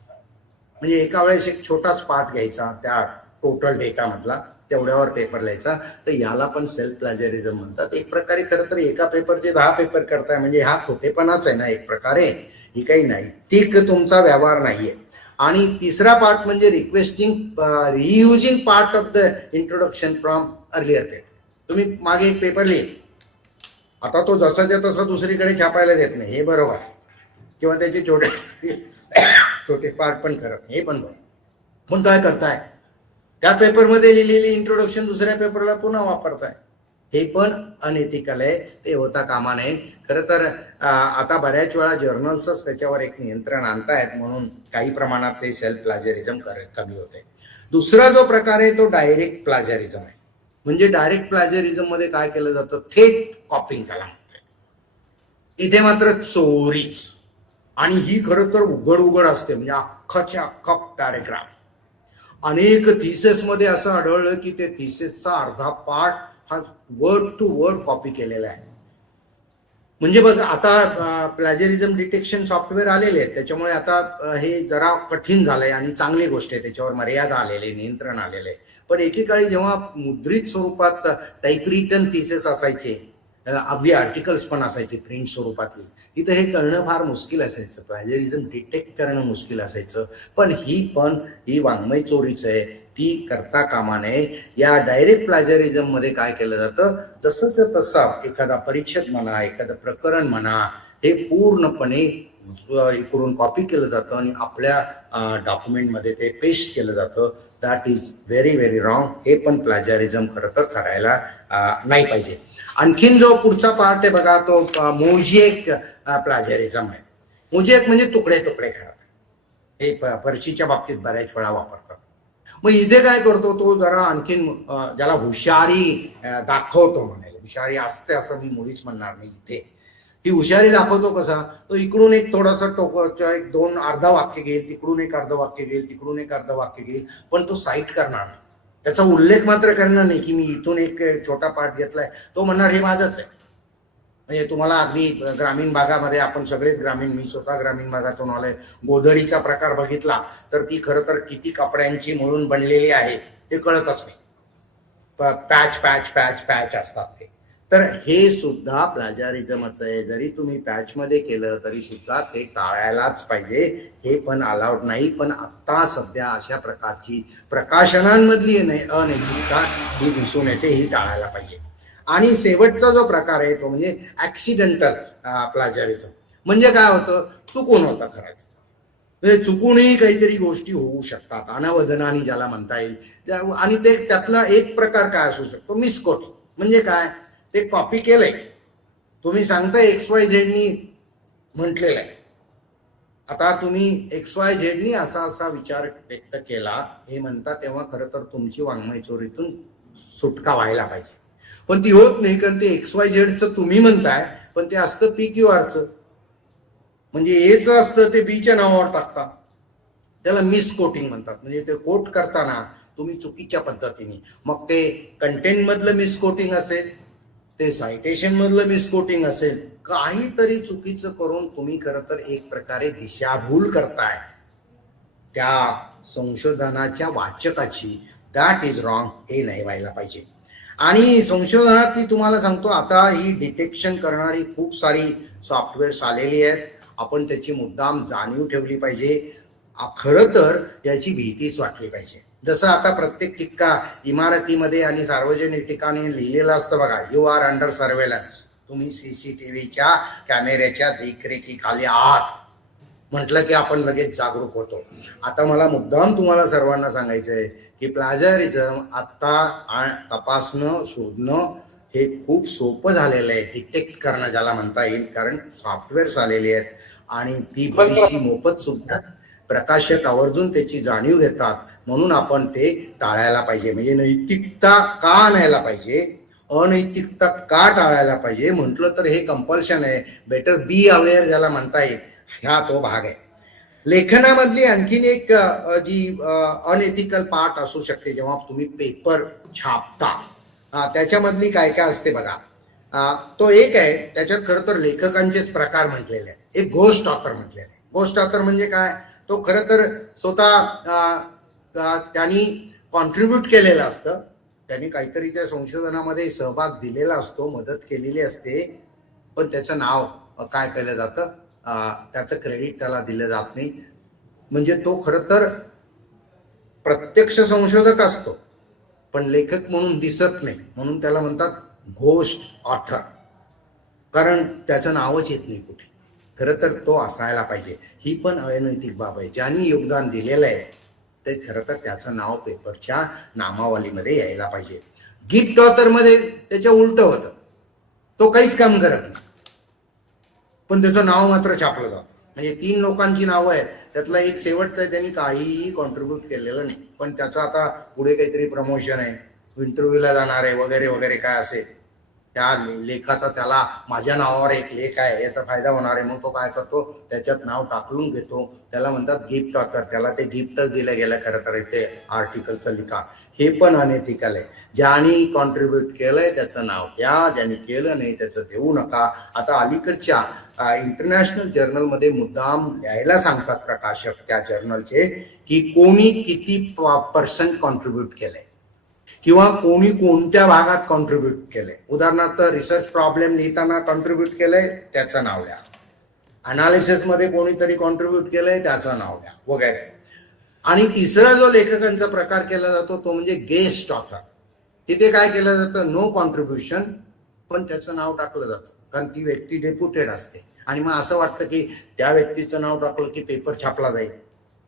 म्हणजे एका वेळेस एक छोटाच पार्ट घ्यायचा त्या टोटल डेटामधला, तेवढ्यावर पेपर लिहायचा. तर याला पण सेल्फ प्लॅजरिझम म्हणतात. एक प्रकारे खरं तर एका पेपरचे 10 पेपर करताय, म्हणजे हा खोटेपणाच आहे ना एक प्रकारे, ही काही नैतिक तुमचा व्यवहार नाहीये. आणि तिसरा पार्ट म्हणजे requesting reusing part of the introduction from earlier paper. तुम्ही मागे एक पेपर लिहिले, आता तो जसाच्या तसा दुसरीकडे छापायला देत नाही, हे बरोबर, किंवा त्याचे छोटे पार्ट पण खरं, हे पण बरोबर. पण काय करताय, त्या पेपरमध्ये लिहिलेली इंट्रोडक्शन दुसऱ्या पेपरला पुन्हा वापरताय, हे पण अनएथिकल आहे, ते होता कामा नये. खरं तर आता बऱ्याच वेळा जर्नल्सच त्याच्यावर एक नियंत्रण आणतायत, म्हणून काही प्रमाणात ते सेल्फ प्लॅजरिझम कमी होते. दुसरा जो प्रकार आहे तो डायरेक्ट प्लॅजरिझम आहे. म्हणजे डायरेक्ट प्लॅजरिझम मध्ये काय केलं जातं, थेट कॉपिंग त्याला म्हणतात. इथे मात्र चोरीच, आणि ही खरं तर उघड असते. म्हणजे अख्खाच्या अख्खा पॅरेग्राफ, अनेक थिसेस मध्ये असं आढळलं की ते थिसेसचा अर्धा पार्ट हा वर्ड टू वर्ड कॉपी केलेला आहे. म्हणजे बघ, आता प्लॅजरिझम डिटेक्शन सॉफ्टवेअर आलेले आहेत, त्याच्यामुळे आता हे जरा कठीण झालंय आणि चांगली गोष्ट आहे, त्याच्यावर मर्यादा आलेले, नियंत्रण आलेले आहे. पण एकेकाळी जेव्हा मुद्रित स्वरूपात टाईप रिटन थिसेस असायचे, अगदी आर्टिकल्स पण असायचे प्रिंट स्वरूपातली, तिथं हे करणं फार मुश्किल असायचं, प्लॅजरिझम डिटेक्ट करणं मुश्किल असायचं. पण ही वाङ्मय चोरीच आहे, ती करता कामा नये. या डायरेक्ट प्लॅजरिझम मध्ये काय केलं जातं, जसंच तसा एखादा परीक्षक म्हणा, एखादं प्रकरण म्हणा, हे पूर्णपणे इकडून कॉपी केलं जातं आणि आपल्या डॉक्युमेंटमध्ये ते पेस्ट केलं जातं. That is very very wrong. हे पण प्लॅजरिझम खरं तर करायला नाही पाहिजे. आणखीन जो पुढचा पार्ट आहे बघा, तो मोझेक प्लॅजरिझम आहे. मोझेक म्हणजे तुकडे तुकडे करा, हे पर्शीच्या बाबतीत बऱ्याच वेळा वापरतात. मग इथे काय करतो तो, जरा आणखीन ज्याला हुशारी दाखवतो, म्हणायला हुशारी असते असं मी मुळीच म्हणणार नाही. इथे ही हुशारी दाखवतो कसा, तो इकडून एक थोडासा एक 2 अर्धा वाक्य घेईल, तिकडून एक अर्ध वाक्य घेईल, तिकडून एक अर्ध वाक्य घेईल, पण तो साईट करणार नाही, त्याचा उल्लेख मात्र करणार नाही की मी इथून एक छोटा पाठ घेतलाय. तो म्हणणार हे माझंच आहे. म्हणजे तुम्हाला अगदी ग्रामीण भागामध्ये, आपण सगळेच ग्रामीण, मी स्वतः ग्रामीण भागातून आलोय, गोधडीचा प्रकार बघितला तर ती खरं तर किती कपड्यांची म्हणून बनलेली आहे ते कळतच नाही. पॅच पॅच पॅच पॅच असतात ते. तर हे सुद्धा प्लॅजरिझमच आहे. जरी तुम्ही पॅचमध्ये केलं तरी सुद्धा ते टाळायलाच पाहिजे, हे पण अलाउड नाही. पण आत्ता सध्या अशा प्रकारची प्रकाशनांमधली अनैतिकता ही दिसून येते, ही टाळायला पाहिजे. आणि शेवटचा जो प्रकार आहे तो म्हणजे ऍक्सिडेंटल प्लॅजरिझम. म्हणजे काय होतं, चुकून होतं खरंच, म्हणजे चुकूनही काहीतरी गोष्टी होऊ शकतात, अनवधनाने ज्याला म्हणता येईल. आणि ते त्यातला एक प्रकार काय असू शकतो, मिसकोटिंग. म्हणजे काय, ते कॉपी केलंय, तुम्ही सांगताय XYZ नी म्हटलेलं आहे, आता तुम्ही XYZ असा विचार व्यक्त केला हे म्हणता, तेव्हा खरं तर तुमची वाङ्मय चोरीतून सुटका व्हायला पाहिजे. पण ती होत नाही, कारण ते XYZ तुम्ही म्हणताय, पण ते असतं PQRचं, म्हणजे Aचं असतं ते Bच्या नावावर टाकतात, त्याला मिसकोटिंग म्हणतात. म्हणजे ते कोट करताना तुम्ही चुकीच्या पद्धतीने, मग ते कंटेंट मधलं मिसकोटिंग असेल, ते सायटेशन मधलं मिसकोटिंग असेल, काहीतरी चुकीचं करून तुम्ही खरं तर एक प्रकारे दिशाभूल करताय त्या संशोधनाच्या वाचकाची, दॅट इज रॉंग. हे नाही व्हायला पाहिजे. आणि संशोधनात मी तुम्हाला सांगतो, आता ही डिटेक्शन करणारी खूप सारी सॉफ्टवेअर्स आलेली आहेत. आपण त्याची मुद्दाम जाणीव ठेवली पाहिजे. खरं तर याची भीतीच वाटली पाहिजे. जसं आता प्रत्येक ठिकाण इमारतीमध्ये आणि सार्वजनिक ठिकाणी लिहिलेलं असतं बघा, यू आर अंडर सर्वेलन्स. तुम्ही CCTVच्या कॅमेऱ्याच्या देखरेखीखाली आहात म्हटलं की आपण लगेच जागरूक होतो. आता मला मुद्दाम तुम्हाला सर्वांना सांगायचं आहे की प्लॅजरिझम आत्ता तपासणं, शोधणं हे खूप सोपं झालेलं आहे. डिटेक्ट करणं ज्याला म्हणता येईल, कारण सॉफ्टवेअर्स आलेली आहेत आणि ती बरीचशी मोफत सुद्धा. प्रकाशक आवर्जून त्याची जाणीव घेतात, म्हणून आपण ते टाळायला पाहिजे. म्हणजे नैतिकता का आणायला पाहिजे, अनैतिकता का टाळायला पाहिजे म्हटलं तर हे कंपल्शन आहे. बेटर बी अवेअर ज्याला म्हणता येईल, ह्या तो भाग आहे. लेखनामधली आणखीन एक जी अनएथिकल पार्ट असू शकते, जेव्हा तुम्ही पेपर छापता, त्याच्यामधली काय काय असते बघा. तो एक आहे, त्याच्यात खरं तर लेखकांचेच प्रकार म्हटलेले आहेत. एक घोस्ट ऑथर म्हटलेले आहे. घोस्ट ऑथर म्हणजे काय, तो खरं तर स्वतः त्यांनी कॉन्ट्रीब्यूट केलेलं असतं, त्यांनी काहीतरी त्या संशोधनामध्ये सहभाग दिलेला असतो, मदत केलेली असते, पण त्याचं नाव काय केलं जातं, त्याचं क्रेडिट त्याला दिलं जात नाही. म्हणजे तो खरं तर प्रत्यक्ष संशोधक असतो पण लेखक म्हणून दिसत नाही, म्हणून त्याला म्हणतात घोस्ट ऑथर, कारण त्याचं नावच येत नाही कुठे. खरं तर तो असायला पाहिजे. ही पण अनैतिक बाब आहे. ज्यांनी योगदान दिलेलं आहे ते खरं तर त्याचं नाव पेपरच्या नामावलीमध्ये यायला पाहिजे. गिफ्ट ऑथरमध्ये त्याच्या उलट होतं, तो काहीच काम करत नाही पण त्याचं नाव मात्र छापलं जातं. म्हणजे 3 लोकांची नावं आहेत, त्यातला एक शेवटचा आहे, त्यांनी काहीही कॉन्ट्रीब्यूट केलेलं नाही, पण त्याचं आता पुढे काहीतरी प्रमोशन आहे, इंटरव्ह्यूला जाणार आहे वगैरे वगैरे काय असेल, त्या लेखाचा त्याला माझ्या नावावर एक लेख आहे याचा फायदा होणार आहे, मग तो काय करतो, त्याच्यात नाव टाकून घेतो. त्याला म्हणतात गिफ्ट ऑथर. त्याला ते गिफ्टच दिलं गेलं खरं तर ते आर्टिकलचं लिखाण. हे पण अनएथिकल आहे. ज्यांनी कॉन्ट्रीब्यूट केलंय त्याचं नाव द्या, ज्यांनी केलं नाही त्याचं देऊ नका. आता अलीकडच्या इंटरनॅशनल जर्नलमध्ये मुद्दाम द्यायला सांगतात प्रकाशक त्या जर्नलचे की कोणी किती % कॉन्ट्रीब्यूट केलंय किंवा कोणी कोणत्या भागात कॉन्ट्रीब्यूट केलंय. उदाहरणार्थ रिसर्च प्रॉब्लेम लिहिताना कॉन्ट्रीब्यूट केलंय त्याचं नाव द्या, अनालिसिसमध्ये कोणीतरी कॉन्ट्रीब्यूट केलंय त्याचं नाव द्या वगैरे. आणि तिसरा जो लेखकांचा प्रकार केला जातो तो म्हणजे गेस्ट ऑथर. तिथे काय केलं जातं, नो कॉन्ट्रीब्युशन, पण त्याचं नाव टाकलं जातं कारण ती व्यक्ती डेप्युटेड असते आणि मग असं वाटतं की त्या व्यक्तीचं नाव टाकलं की पेपर छापला जाईल.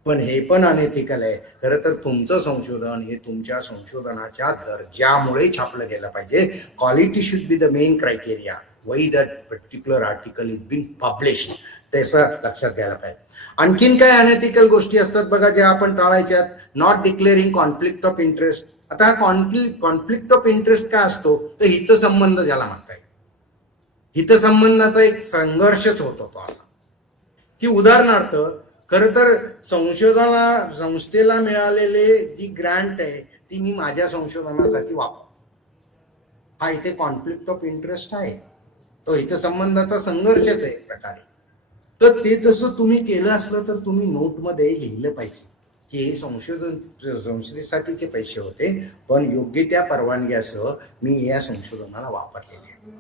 पण हे पण अनएथिकल आहे. खरं तर तुमचं संशोधन हे तुमच्या संशोधनाच्या दर्जामुळे छापलं गेलं पाहिजे. Quality should be the main criteria, why that particular article is been published, त्याचं लक्षात घ्यायला पाहिजे. आणखीन काय अनएथिकल गोष्टी असतात बघा ज्या आपण टाळायच्यात. Not declaring conflict of interest. आता हा कॉन्फ्लिक्ट ऑफ इंटरेस्ट काय असतो, तर हितसंबंध ज्याला म्हणता येईल. हितसंबंधाचा एक संघर्षच होतो तो असा की उदाहरणार्थ खरं तर संस्थेला मिळालेले जी ग्रँट आहे ती मी माझ्या संशोधनासाठी वापरतो. हा इथे कॉन्फ्लिक्ट ऑफ इंटरेस्ट आहे, तो हितसंबंधाचा संघर्षच आहे प्रकारे. तर ते तसं तुम्ही केलं असलं तर तुम्ही नोटमध्ये लिहिलं पाहिजे की हे संस्थेसाठीचे पैसे होते पण योग्य त्या परवानग्यासह मी या संशोधनाला वापरलेले आहे.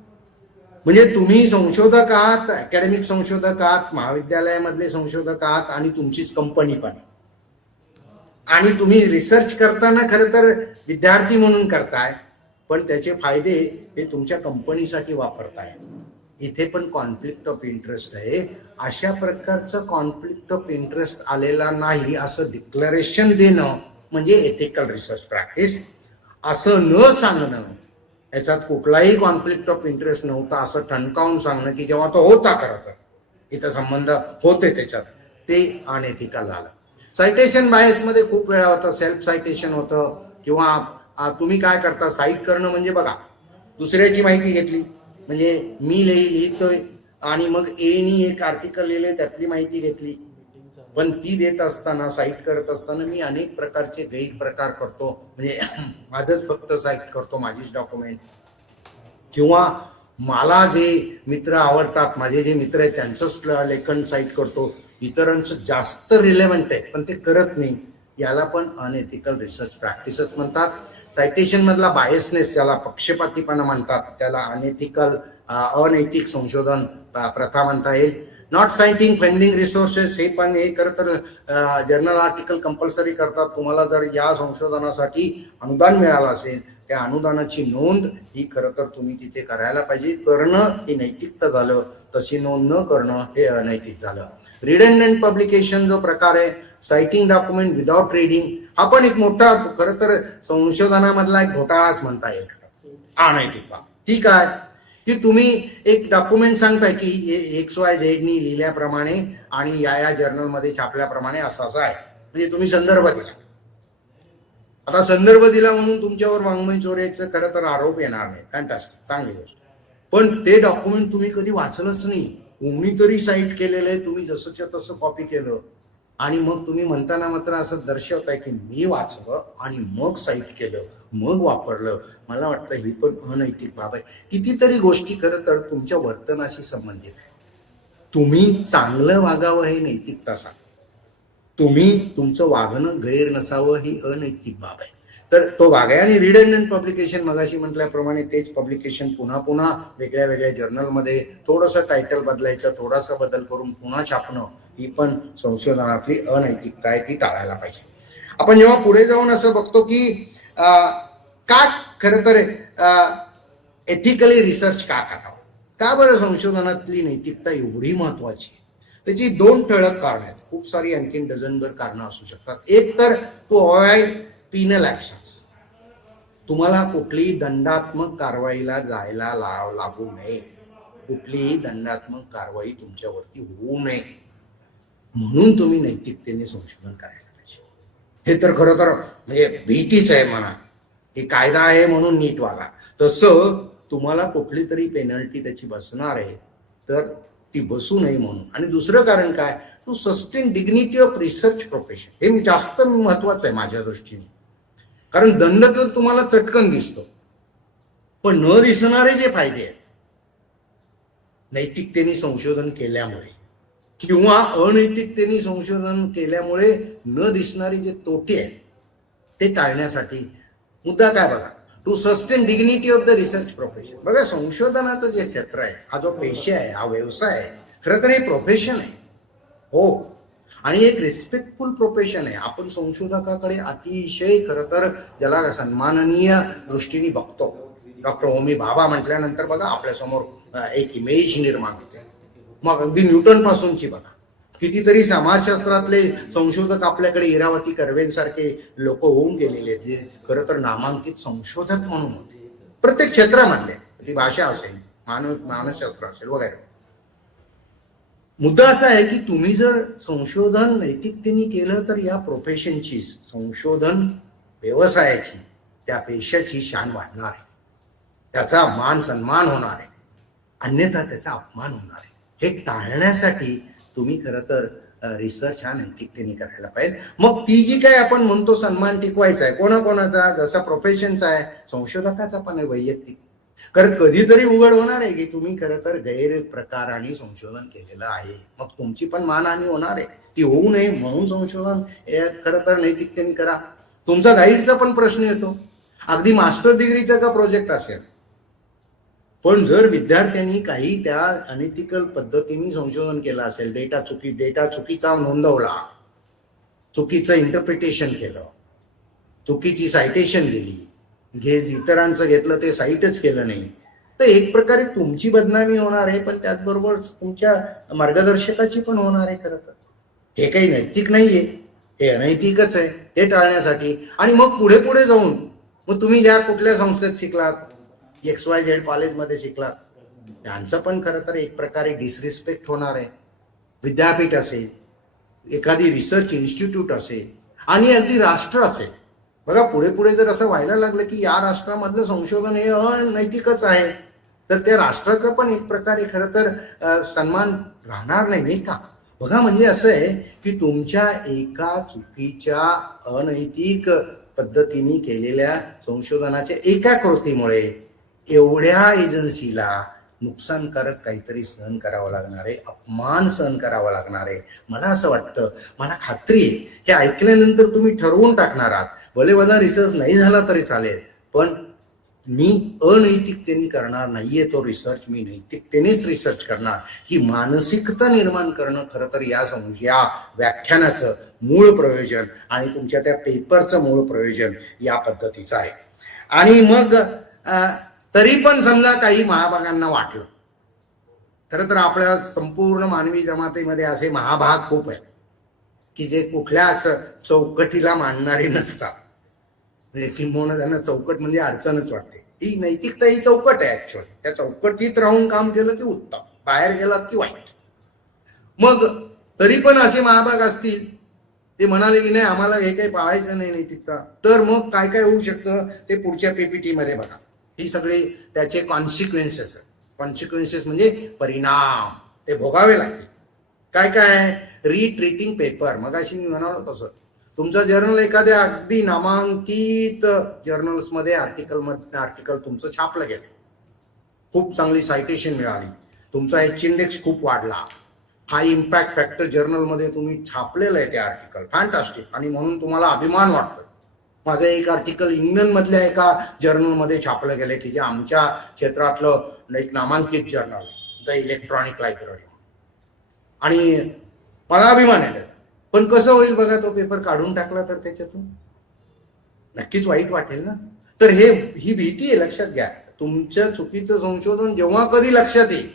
म्हणजे तुम्ही संशोधक आहात, अकॅडमिक संशोधक आहात, महाविद्यालयामधले संशोधक आहात आणि तुमचीच कंपनी पण आहे. आणि तुम्ही रिसर्च करताना खरं तर विद्यार्थी म्हणून करताय पण त्याचे फायदे हे तुमच्या कंपनीसाठी वापरताय. इथे पण कॉन्फ्लिक्ट ऑफ इंटरेस्ट आहे. अशा प्रकारचं कॉन्फ्लिक्ट ऑफ इंटरेस्ट आलेला नाही असं डिक्लेरेशन देणं म्हणजे एथिकल रिसर्च प्रॅक्टिस. असं न सांगणं, याच्यात कुठलाही कॉन्फ्लिक्ट ऑफ इंटरेस्ट नव्हता असं ठणकावून सांगणं की जेव्हा तो होता खरं तर इथं संबंध होते त्याच्यात, ते अनएथिकल झालं. सायटेशन बायसमध्ये खूप वेळा होतं, सेल्फ सायटेशन होतं किंवा तुम्ही काय करता, साईट करणं म्हणजे बघा दुसऱ्याची माहिती घेतली, म्हणजे मी लिहितोय आणि मग एनी एक आर्टिकल लिहिले त्यातली माहिती घेतली, पण ती देत असताना साईट करत असताना मी अनेक प्रकारचे गैरप्रकार करतो. म्हणजे माझंच फक्त साईट करतो, माझीच डॉक्युमेंट, किंवा मला जे मित्र आवडतात, माझे जे मित्र आहेत त्यांचंच लेखन साईट करतो, इतरांचं जास्त रिलेव्हंट आहे पण ते करत नाही. याला पण अनएथिकल रिसर्च प्रॅक्टिसेस म्हणतात. सायटेशन मधला बायसनेस, त्याला पक्षपातीपणा म्हणतात, त्याला अनएथिकल अनैतिक संशोधन प्रथा म्हणता येईल. नॉट सायटिंग फंडिंग रिसोर्सेस, हे पण हे खरं तर जर्नल आर्टिकल कंपल्सरी करतात. तुम्हाला जर या संशोधनासाठी अनुदान मिळालं असेल, त्या अनुदानाची नोंद ही खरं तर तुम्ही तिथे करायला पाहिजे. करणं हे नैतिकता झालं, तशी नोंद न करणं हे अनैतिक झालं. रिडंडंट पब्लिकेशन जो प्रकार आहे, सायटिंग डॉक्युमेंट विदाउट रीडिंग, हा पण एक मोठा खरं तर संशोधनामधला एक घोटाळाच म्हणता येईल. अनैतिक बाब. ठीक आहे की तुम्ही एक डॉक्युमेंट सांगताय की XYZ नी लिहिल्याप्रमाणे आणि या जर्नलमध्ये छापल्याप्रमाणे असं असं आहे, म्हणजे तुम्ही संदर्भ दिला. आता संदर्भ दिला म्हणून तुमच्यावर वाङ्मय चोरीचा खरं तर आरोप येणार नाही. फॅन्टास्टिक, चांगली गोष्ट. पण ते डॉक्युमेंट तुम्ही कधी वाचलंच नाही, कोणीतरी साईट केलेलं आहे, तुम्ही जसंच्या तसं कॉपी केलं आणि मग तुम्ही म्हणताना मात्र असं दर्शवताय की मी वाचलं आणि मग साईट केलं, मग वापरलं. मला वाटतं ही पण अनैतिक बाब आहे. कितीतरी गोष्टी खरं तर तुमच्या वर्तनाशी संबंधित आहे. तुम्ही चांगलं वागावं हे नैतिकता सांगते, तुम्ही तुमचं वागणं गैर नसावं ही अनैतिक बाब आहे. तर तो भाग आहे. आणि रिडंडंट पब्लिकेशन, मगाशी म्हटल्याप्रमाणे तेच पब्लिकेशन पुन्हा पुन्हा वेगळ्या वेगळ्या जर्नलमध्ये थोडंसं टायटल बदलायचं, थोडासा बदल करून पुन्हा छापणं, ही पण संशोधनातली अनैतिकता आहे, ती टाळायला पाहिजे. आपण जेव्हा पुढे जाऊन असं बघतो की का खरं तर एथिकली रिसर्च का करावं, का बरं संशोधनातली नैतिकता एवढी महत्वाची, त्याची दोन ठळक कारणं आहेत. खूप सारी आणखीन डझनभर कारणं असू शकतात. एक तर टू अवॉइड पिनल ऍक्शन्स, तुम्हाला कुठलीही दंडात्मक कारवाईला जायला लागू नये, कुठलीही दंडात्मक कारवाई तुमच्यावरती होऊ नये, म्हणून तुम्ही नैतिकतेने संशोधन करायला पाहिजे. हे तर खरं तर म्हणजे भीतीच आहे म्हणा, की कायदा आहे म्हणून नीट वागा, तसं तुम्हाला कुठली तरी पेनल्टी त्याची बसणार आहे तर ती बसू नये म्हणून. आणि दुसरं कारण काय, to sustain dignity of research profession, हे जास्त महत्वाचं आहे माझ्या दृष्टीने. कारण दंड तर तुम्हाला चटकन दिसतो, पण न दिसणारे जे फायदे आहेत नैतिकतेने संशोधन केल्यामुळे किंवा अनैतिकतेने संशोधन केल्यामुळे न दिसणारे जे तोटे आहेत ते टाळण्यासाठी मुद्दा काय बघा, to sustain dignity of the research profession. बघा, संशोधनाचं जे क्षेत्र आहे, हा जो पेशा आहे, हा व्यवसाय आहे, खरं तर हे प्रोफेशन आहे. हो, आणि एक रिस्पेक्टफुल प्रोफेशन आहे. आपण संशोधकाकडे अतिशय खरं तर ज्याला सन्माननीय दृष्टीने बघतो. डॉक्टर होमी भाभा म्हटल्यानंतर बघा आपल्यासमोर एक इमेज निर्माण होते. मग अगदी न्यूटन पासूनची बघा, कितीतरी समाजशास्त्रातले संशोधक आपल्याकडे, इरावती कर्वेंसारखे लोक होऊन गेलेले, जे खरं तर नामांकित संशोधक म्हणून होते प्रत्येक क्षेत्रामधले, ती भाषा असेल, मानसशास्त्र असेल वगैरे. मुद्दा असा आहे की तुम्ही जर संशोधन नैतिकतेने केलं तर या प्रोफेशनची, संशोधन व्यवसायाची, त्या पेशाची शान वाढणार आहे, त्याचा मान सन्मान होणार आहे, अन्यथा त्याचा अपमान होणार आहे. हे टाळण्यासाठी तुम्ही खरं तर रिसर्च हा नैतिकतेने करायला पाहिजे. मग ती जी काय आपण म्हणतो सन्मान टिकवायचा आहे, कोणाकोणाचा, जसा प्रोफेशनचा आहे, संशोधकाचा पण आहे वैयक्तिक. कारण कधीतरी उघड होणार आहे की तुम्ही खरं तर गैर प्रकाराने संशोधन केलेलं आहे, मग तुमची पण मानहानी होणार आहे. ती होऊ नये म्हणून संशोधन हे खरं तर नैतिकतेने करा. तुमचा गाईडचा पण प्रश्न येतो, अगदी मास्टर डिग्रीचा का प्रोजेक्ट असेल, पण जर विद्यार्थ्यांनी काही त्या अनएथिकल पद्धतीने संशोधन केलं असेल, डेटा चुकीचा नोंदवला, चुकीचं इंटरप्रिटेशन केलं, चुकीची सायटेशन दिली, इतरांचं घेतलं ते साईटच केलं नाही, तर एक प्रकारे तुमची बदनामी होणार आहे, पण त्याचबरोबर तुमच्या मार्गदर्शकाची पण होणार आहे. खरं तर हे काही नैतिक नाहीये, हे अनैतिकच आहे. हे टाळण्यासाठी आणि मग पुढे पुढे जाऊन मग तुम्ही ज्या कुठल्या संस्थेत शिकलात, XYZ कॉलेजमध्ये शिकलात, त्यांचं पण खरं तर एक प्रकारे डिसरिस्पेक्ट होणार आहे. विद्यापीठ असेल, एखादी रिसर्च इन्स्टिट्यूट असेल आणि अगदी राष्ट्र असेल. बघा, पुढे पुढे जर असं व्हायला लागलं की या राष्ट्रामधलं संशोधन हे अनैतिकच आहे, तर त्या राष्ट्राचा पण एक प्रकारे खरं तर सन्मान राहणार नाही का. बघा, म्हणजे असं आहे की तुमच्या एका चुकीच्या अनैतिक पद्धतीने केलेल्या संशोधनाच्या एका कृतीमुळे एवढ्या एजन्सीला नुकसानकारक काहीतरी सहन करावं लागणार आहे, अपमान सहन करावा लागणार आहे. मला असं वाटतं, मला खात्री आहे हे ऐकल्यानंतर तुम्ही ठरवून टाकणार आहात, भले माझा रिसर्च नाही झाला तरी चालेल, पण मी अनैतिकतेने करणार नाहीये तो रिसर्च, मी नैतिकतेनेच रिसर्च करणार. ही मानसिकता निर्माण करणं खरं तर या व्याख्यानाचं मूळ प्रयोजन आणि तुमच्या त्या पेपरचं मूळ प्रयोजन या पद्धतीचं आहे. आणि मग तरी पण समजा काही महाभागांना वाटलं, खरं तर आपल्या संपूर्ण मानवी जमातीमध्ये असे महाभाग खूप आहेत की जे कुठल्याच चौकटीला मानणारे नसतात. किंबहुना त्यांना चौकट म्हणजे अडचणच वाटते. ही नैतिकता ही चौकट आहे ऍक्च्युअली. त्या चौकटीत राहून काम केलं की उत्तम, बाहेर गेलात की वाईट. मग तरी पण असे महाभाग असतील ते म्हणाले की नाही आम्हाला हे काही पाळायचं नाही नैतिकता, तर मग काय काय होऊ शकतं ते पुढच्या पीपीटी मध्ये बघा. ही सगळी त्याचे कॉन्सिक्वेन्सेस म्हणजे परिणाम ते भोगावे लागतील. काय काय? रिट्रीटिंग पेपर, मगाशी मी म्हणालो तसं तुमचं जर्नल एखाद्या अगदी नामांकित जर्नल्समध्ये आर्टिकल तुमचं छापलं गेलं, खूप चांगली सायटेशन मिळाली, तुमचा एच इंडेक्स खूप वाढला, हाय इम्पॅक्ट फॅक्टर जर्नलमध्ये तुम्ही छापलेलं आहे ते आर्टिकल, फॅन्टास्टिक, आणि म्हणून तुम्हाला अभिमान वाटतो. माझं एक आर्टिकल इंग्लंडमधल्या एका जर्नलमध्ये छापलं गेलं की जे आमच्या क्षेत्रातलं एक नामांकित जर्नल आहे, द इलेक्ट्रॉनिक लायब्ररी, आणि मला अभिमान आहे. पण कसं होईल बघा, तो पेपर काढून टाकला तर त्याच्यातून नक्कीच वाईट वाटेल ना. तर ही भीती आहे, लक्षात घ्या. तुमचं चुकीचं संशोधन जेव्हा कधी लक्षात येईल,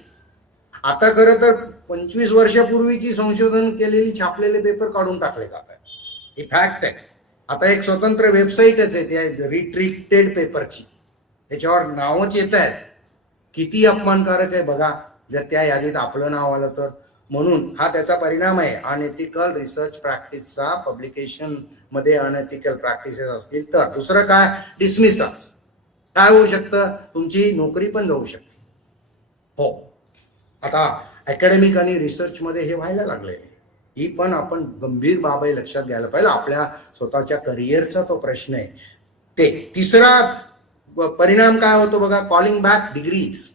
आता खरं तर 25 वर्षापूर्वीची संशोधन केलेली छापलेले पेपर काढून टाकले जातात, ही फॅक्ट आहे. आता एक स्वतंत्र वेबसाईटच आहे त्या रिट्रीटेड पेपरची, त्याच्यावर नावच येत आहेत. किती अपमानकारक आहे बघा जर त्या यादीत आपलं नाव आलं तर. म्हणून हा त्याचा परिणाम आहे. अनएथिकल रिसर्च प्रॅक्टिसचा पब्लिकेशन मध्ये अनएथिकल प्रॅक्टिसेस असतील तर. दुसरं काय? डिसमिसल्स. काय होऊ शकतं? तुमची नोकरी पण जाऊ शकते. हो, आता अकॅडमिक आणि रिसर्च मध्ये हे व्हायला लागलेले, ही पण आपण गंभीर बाब आहे, लक्षात घ्यायला पाहिजे. आपल्या स्वतःच्या करिअरचा तो प्रश्न आहे. ते तिसरा परिणाम काय होतो बघा, कॉलिंग बॅक डिग्रीज.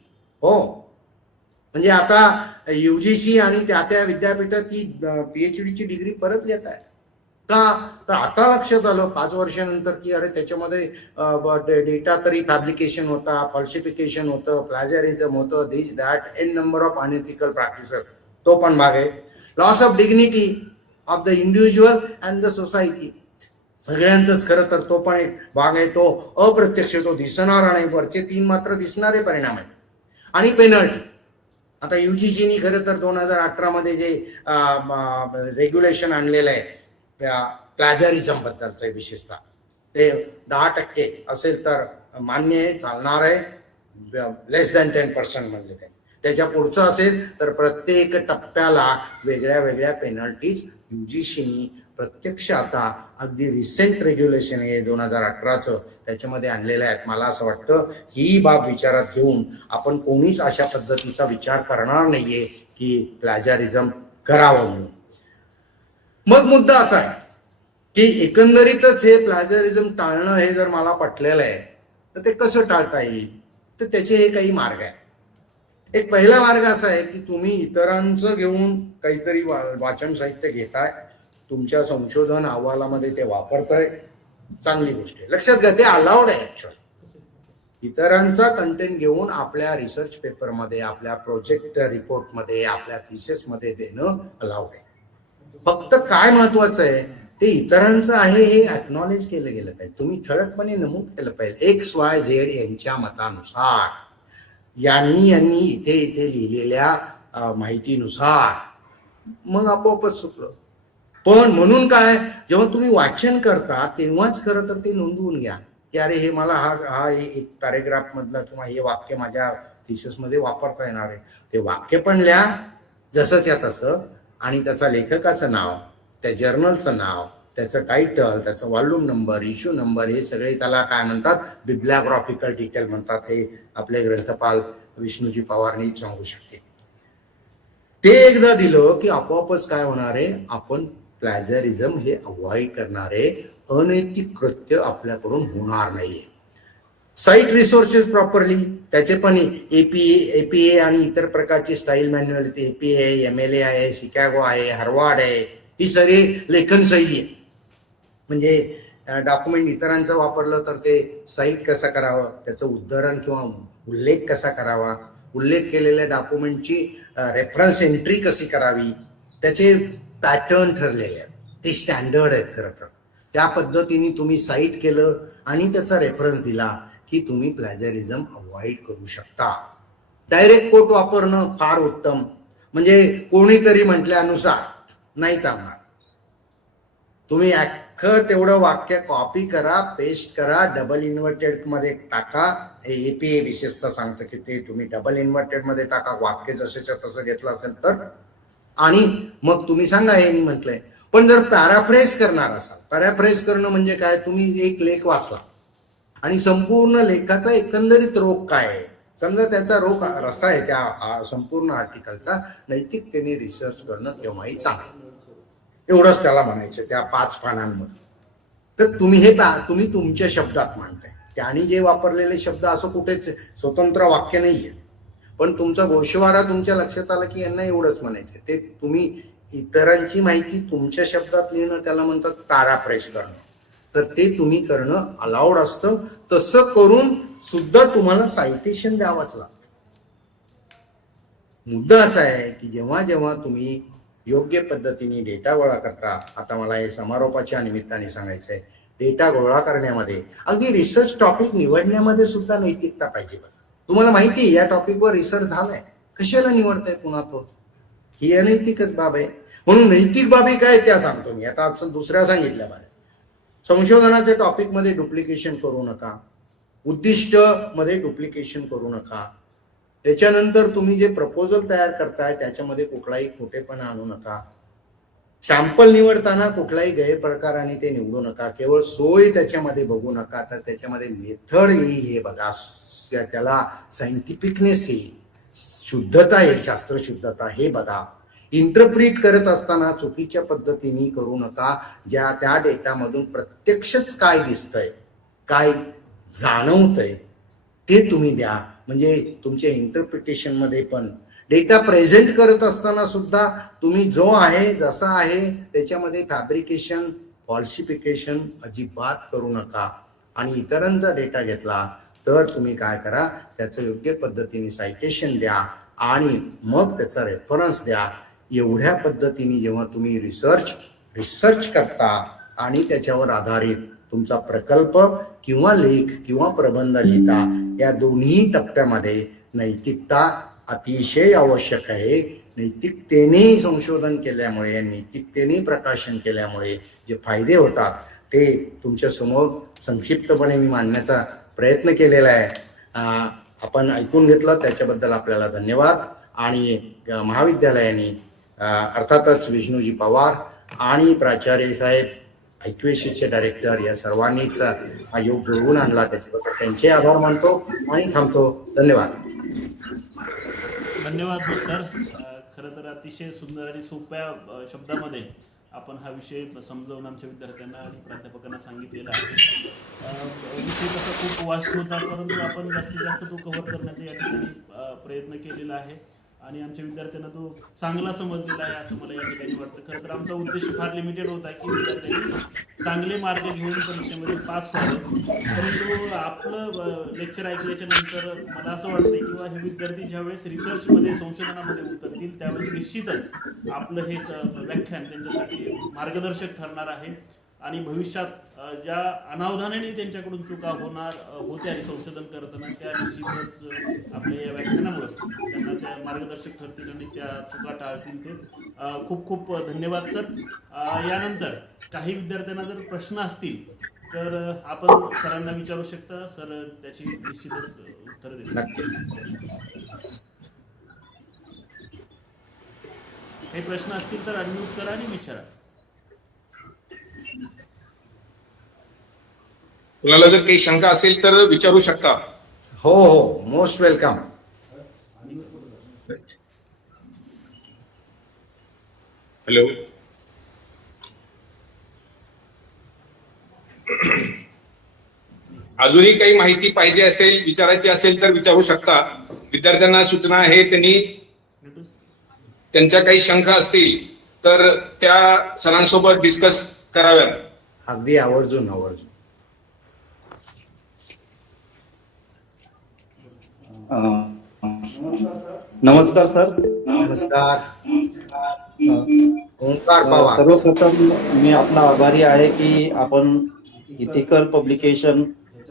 हो, म्हणजे आता UGC आणि त्या विद्यापीठात ती PhD ची डिग्री परत घेत आहे का? तर आता लक्षात आलं 5 वर्षानंतर की अरे त्याच्यामध्ये डेटा तरी फॅब्रिकेशन होता, फॉल्सिफिकेशन होतं, प्लॅजरिझम होतं, this that an number of unethical practices. तो पण भाग आहे. Loss of dignity of the individual and the society, सगळ्यांचंच खरं तर तो पण एक भाग आहे. तो अप्रत्यक्ष, तो दिसणारा नाही, वरचे 3 मात्र दिसणारे परिणाम आहेत. आणि पेनल्टी. आता UGCनी खरं तर 2018 मध्ये जे रेग्युलेशन आणलेलं आहे प्लॅजरिझम बद्दलचं, विशेषतः ते 10% असेल तर मान्य आहे, चालणार आहे. लेस दॅन 10% म्हणले त्यांनी. त्याच्या पुढचं असेल तर प्रत्येक टप्प्याला वेगळ्या वेगळ्या पेनल्टीज UGCनी प्रत्यक्ष आता अगदी रिसेंट रेग्युलेशन आहे 2018चं त्याच्यामध्ये आणलेलं आहे. मला असं वाटतं ही बाब विचारात घेऊन आपण कोणीच अशा पद्धतीचा विचार करणार नाहीये की प्लॅजरिझम करावं म्हणून. मग मुद्दा असा आहे की एकंदरीतच हे प्लॅजरिझम टाळणं हे जर मला पटलेलं आहे तर ते कसं टाळता येईल, तर त्याचे हे काही मार्ग आहेत. एक पहिला मार्ग असा आहे की तुम्ही इतरांचं घेऊन काहीतरी वाचन साहित्य घेताय, तुमच्या संशोधन अहवालामध्ये ते वापरताय, चांगली गोष्ट आहे. लक्षात घ्या, ते अलाउड आहे ऍक्च्युअली. इतरांचा कंटेंट घेऊन आपल्या रिसर्च पेपरमध्ये, आपल्या प्रोजेक्ट रिपोर्टमध्ये, आपल्या थिसिसमध्ये देणं अलाउड आहे. फक्त काय महत्वाचं आहे, ते इतरांचं आहे हे अॅक्नॉलेज केलं गेलं पाहिजे. तुम्ही ठळकपणे नमूद केलं पाहिजे XYZ यांच्या मतानुसार, यांनी इथे लिहिलेल्या माहितीनुसार, मग आपोआपच सुचलं. पण म्हणून काय, जेव्हा तुम्ही वाचन करता तेव्हाच खरं तर ते नोंदवून घ्या की अरे हे मला हा एक पॅरेग्राफ मधलं किंवा हे वाक्य माझ्या थिसिसमध्ये वापरता येणार आहे. ते वाक्य पण लिहा जसंच्या तसं, आणि त्याचा लेखकाचं नाव, त्या जर्नलचं नाव, त्याचं टायटल, त्याचा वॉल्यूम नंबर, इश्यू नंबर, हे सगळे त्याला काय म्हणतात, बिब्लिओग्राफिकल डिटेल म्हणतात. हे आपले ग्रंथपाल विष्णूजी पवार नीट सांगू शकते. ते एकदा दिलं की आपोआपच काय होणार आहे, आपण प्लॅजरिझम हे अवॉइड करणारे अनैतिक कृत्य आपल्याकडून होणार नाहीये. साईट रिसोर्सेस प्रॉपरली, त्याचे पण एपीए आणि इतर प्रकारची स्टाईल मॅन्युअल, एपीए आहे, MLA आहे, शिकागो आहे, हार्वर्ड आहे, ही सगळी लेखन शैली आहे. म्हणजे डॉक्युमेंट इतरांचं वापरलं तर ते साईट कसं करावं, त्याचं उद्धरण किंवा उल्लेख कसा करावा, उल्लेख केलेल्या डॉक्युमेंटची रेफरन्स एंट्री कशी करावी, त्याचे पॅटर्न ठरलेले आहेत, ते स्टँडर्ड आहेत. खरं तर त्या पद्धतीने तुम्ही साईट केलं आणि त्याचा रेफरन्स दिला की तुम्ही प्लॅजरिझम अवॉइड करू शकता. डायरेक्ट कोट वापरणं फार उत्तम, म्हणजे कोणीतरी म्हटल्यानुसार नाही चालणार. तुम्ही अख्खं तेवढं वाक्य कॉपी करा, पेस्ट करा, डबल इन्व्हर्टेड मध्ये टाका. एपीए विशेषतः सांगतं की ते तुम्ही डबल इन्व्हर्टेड मध्ये टाका, वाक्य जसेच्या तसं घेतलं असेल तर, आणि मग तुम्ही सांगा हे मी म्हटलंय. पण जर पॅराफ्रेज करणार असाल, पॅराफ्रेज करणं म्हणजे काय, तुम्ही एक लेख वाचला आणि संपूर्ण लेखाचा एकंदरीत रोग काय आहे, समजा त्याचा रोग रसा आहे त्या संपूर्ण आर्टिकलचा, नैतिकतेने रिसर्च करणं केव्हाही चांगलं. एवढंच त्याला म्हणायचं त्या 5 पानांमध्ये. तर तुम्ही तुमच्या शब्दात मांडताय, त्यांनी जे वापरलेले शब्द असं कुठेच स्वतंत्र वाक्य नाहीये, पण तुमचा गोषवारा तुमच्या लक्षात आला की यांना एवढंच म्हणायचं. ते तुम्ही इतरांची माहिती तुमच्या शब्दात लिहिणं त्याला म्हणतात पॅराफ्रेज करणं. तर ते तुम्ही करणं अलाउड असतं. तसं करून सुद्धा तुम्हाला सायटेशन द्यावंच लागतं. मुद्दा असा आहे की जेव्हा जेव्हा तुम्ही योग्य पद्धतीने डेटा गोळा करता, आता मला हे समारोपाच्या निमित्ताने सांगायचं आहे, डेटा गोळा करण्यामध्ये अगदी रिसर्च टॉपिक निवडण्यामध्ये सुद्धा नैतिकता पाहिजे. तुम्हाला माहिती आहे या टॉपिकवर रिसर्च झालाय, कशाला निवडताय पुन्हा तो, ही अनैतिकच बाब आहे. म्हणून नैतिक बाबी काय त्या सांगतो मी आता. दुसऱ्या सांगितल्या बाहेर, संशोधनाच्या टॉपिक मध्ये डुप्लिकेशन करू नका, उद्दिष्ट मध्ये डुप्लिकेशन करू नका. त्याच्यानंतर तुम्ही जे प्रपोजल तयार करताय त्याच्यामध्ये कुठलाही खोटेपणा आणू नका. सॅम्पल निवडताना कुठलाही गैरप्रकाराने ते निवडू नका. केवळ सोय त्याच्यामध्ये बघू नका, तर त्याच्यामध्ये मेथड येईल हे बघा, त्याला सायंटिफिकनेस येईल, शुद्धता येईल, शास्त्रशुद्धता हे बघा. इंटरप्रिट करत असताना चुकीच्या पद्धतीने करू नका. त्या डेटामधून प्रत्यक्षच काय दिसतंय, काय जाणवतंय ते तुम्ही द्या. म्हणजे तुमच्या इंटरप्रिटेशनमध्ये पण डेटा प्रेझेंट करत असताना सुद्धा तुम्ही जो आहे जसा आहे त्याच्यामध्ये फॅब्रिकेशन, फॉल्सिफिकेशन अजिबात करू नका. आणि इतरांचा डेटा घेतला तर तुम्ही काय करा, त्याचं योग्य पद्धतीने सायटेशन द्या आणि मग त्याचा रेफरन्स द्या. एवढ्या पद्धतीने जेव्हा तुम्ही रिसर्च करता आणि त्याच्यावर आधारित तुमचा प्रकल्प किंवा लेख किंवा प्रबंध लिहिता, या दोन्ही टप्प्यामध्ये नैतिकता अतिशय आवश्यक आहे. नैतिकतेने संशोधन केल्यामुळे, नैतिकतेने प्रकाशन केल्यामुळे जे फायदे होतात ते तुमच्या समोर संक्षिप्तपणे मी मांडण्याचा प्रयत्न केलेला आहे. आपण ऐकून घेतलं त्याच्याबद्दल आपल्याला धन्यवाद. आणि महाविद्यालयाने अर्थातच विष्णूजी पवार आणि प्राचार्य साहेब, IQACचे डायरेक्टर, या सर्वांनीच हा योग जुळवून आणला, त्याच्याबद्दल त्यांचे आभार मानतो आणि थांबतो. धन्यवाद. धन्यवाद सर. खरं तर अतिशय सुंदर आणि सोप्या शब्दामध्ये आपण हा विषय समजावून आमच्या विद्यार्थ्यांना आणि प्राध्यापकांना सांगितलेला आहे. विषय तसा खूप वास्ट होता, परंतु आपण जास्तीत जास्त तो कव्हर करण्याचा या ठिकाणी प्रयत्न केलेला आहे आणि आमच्या विद्यार्थ्यांना तो चांगला समजलेला आहे असं मला या ठिकाणी वाटतं. खरं तर आमचा उद्देश फार लिमिटेड होता की विद्यार्थ्यांनी चांगले मार्क घेऊन परीक्षेमध्ये पास व्हावं. परंतु आपलं लेक्चर ऐकल्याच्या नंतर मला असं वाटतं किंवा हे विद्यार्थी ज्यावेळेस रिसर्चमध्ये, संशोधनामध्ये उतरतील त्यावेळेस निश्चितच आपलं हे व्याख्यान त्यांच्यासाठी मार्गदर्शक ठरणार आहे. आणि भविष्यात ज्या अनावधानाने त्यांच्याकडून चुका होत्या संशोधन करताना, त्या निश्चितच आपल्या या व्याख्यानामुळे त्यांना त्या मार्गदर्शक ठरतील आणि त्या चुका टाळतील ते. खूप खूप धन्यवाद सर. यानंतर काही विद्यार्थ्यांना जर प्रश्न असतील तर आपण सरांना विचारू शकता. सर त्याची निश्चितच उत्तर देतील. काही प्रश्न असतील तर अनम्यूट करा आणि विचारा. कुणाला जर काही शंका असेल तर विचारू शकता. हो, मोस्ट वेलकम. हॅलो. अजूनही काही माहिती पाहिजे असेल, विचारायची असेल तर विचारू शकता. विद्यार्थ्यांना सूचना आहे, त्यांनी त्यांच्या काही शंका असतील तर त्या सरांसोबत डिस्कस कराव्यात. अगदी आवर्जून आवर्जून. नमस्कार सर. नमस्कार. ओंकार पवार. सर्वप्रथम मी आपला आभारी आहे की आपण इथिकल पब्लिकेशन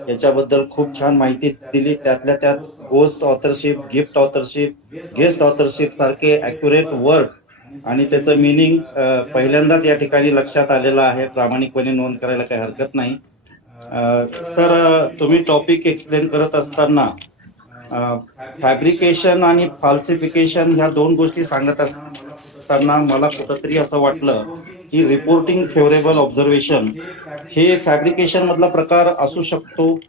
याच्याबद्दल खूप छान माहिती दिली. त्यातल्या त्यात ghost authorship, gift authorship, guest authorship सारखे ॲक्युरेट वर्ड आणि त्याचं मिनिंग पहिल्यांदाच या ठिकाणी लक्षात आलेलं आहे. प्रामाणिकपणे नोंद करायला काही हरकत नाही. सर, तुम्ही टॉपिक एक्सप्लेन करत असताना फॅब्रिकेशन आणि फाल्सिफिकेशन ह्या दोन गोष्टी सांगत असताना मला कुठंतरी असं वाटलं की रिपोर्टिंग फेवरेबल ऑब्झर्वेशन हे फॅब्रिकेशन मधला प्रकार असू शकतो.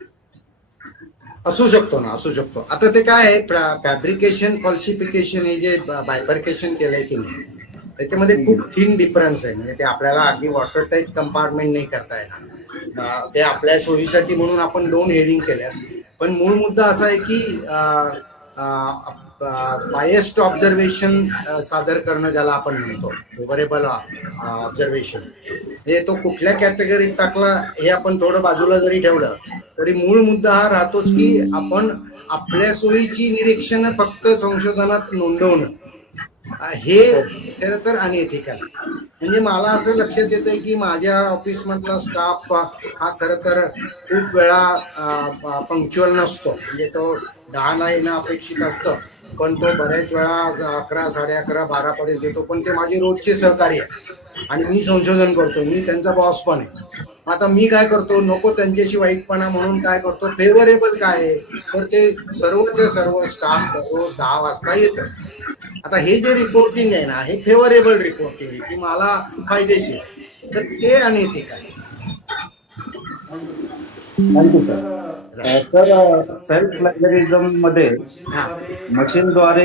असू शकतो. आता ते काय आहे, फॅब्रिकेशन फॉल्सिफिकेशन हे जे बायफर्केशन केलंय की नाही, त्याच्यामध्ये खूप थिन डिफरन्स आहे. म्हणजे ते आपल्याला अगदी वॉटर टाईट कंपार्टमेंट नाही करता येणार. ते आपल्या सोयीसाठी म्हणून आपण 2 हेडिंग केल्या. पण मूळ मुद्दा असा आहे की बायस्ड ऑब्झर्वेशन सादर करणं, ज्याला आपण म्हणतो फेवरेबल ऑब्झर्वेशन, हे तो कुठल्या कॅटेगरीत टाकला हे आपण थोडं बाजूला जरी ठेवलं तरी मूळ मुद्दा हा राहतोच की आपण आपल्या सोयीची निरीक्षणं फक्त संशोधनात नोंदवणं हे खरं तर अनएथिकल. म्हणजे मला असं लक्षात येतंय की माझ्या ऑफिसमधला स्टाफ हा खरं तर खूप वेळा पंक्च्युअल नसतो. म्हणजे तो 10 येणं अपेक्षित असतं, पण तो बऱ्याच वेळा 11, 11:30, 12 पर्यंत येतो. पण ते माझे रोजचे सहकारी आहे आणि मी संशोधन करतो, मी त्यांचा बॉस पण आहे. आता मी काय करतो, नको त्यांच्याशी वाईटपणा म्हणून काय करतो, फेवरेबल काय आहे तर ते सर्वचे सर्व स्टाफ रोज 10 वाजता येतं. आता हे जे रिपोर्टिंग आहे ना, हे फेवरेबल रिपोर्टिंग आहे की मला फायदेशीर आहे, तर ते अनैतिक आहे. Thank you sir. सर, सेल्फ प्लॅगरिझम मध्ये मशीनद्वारे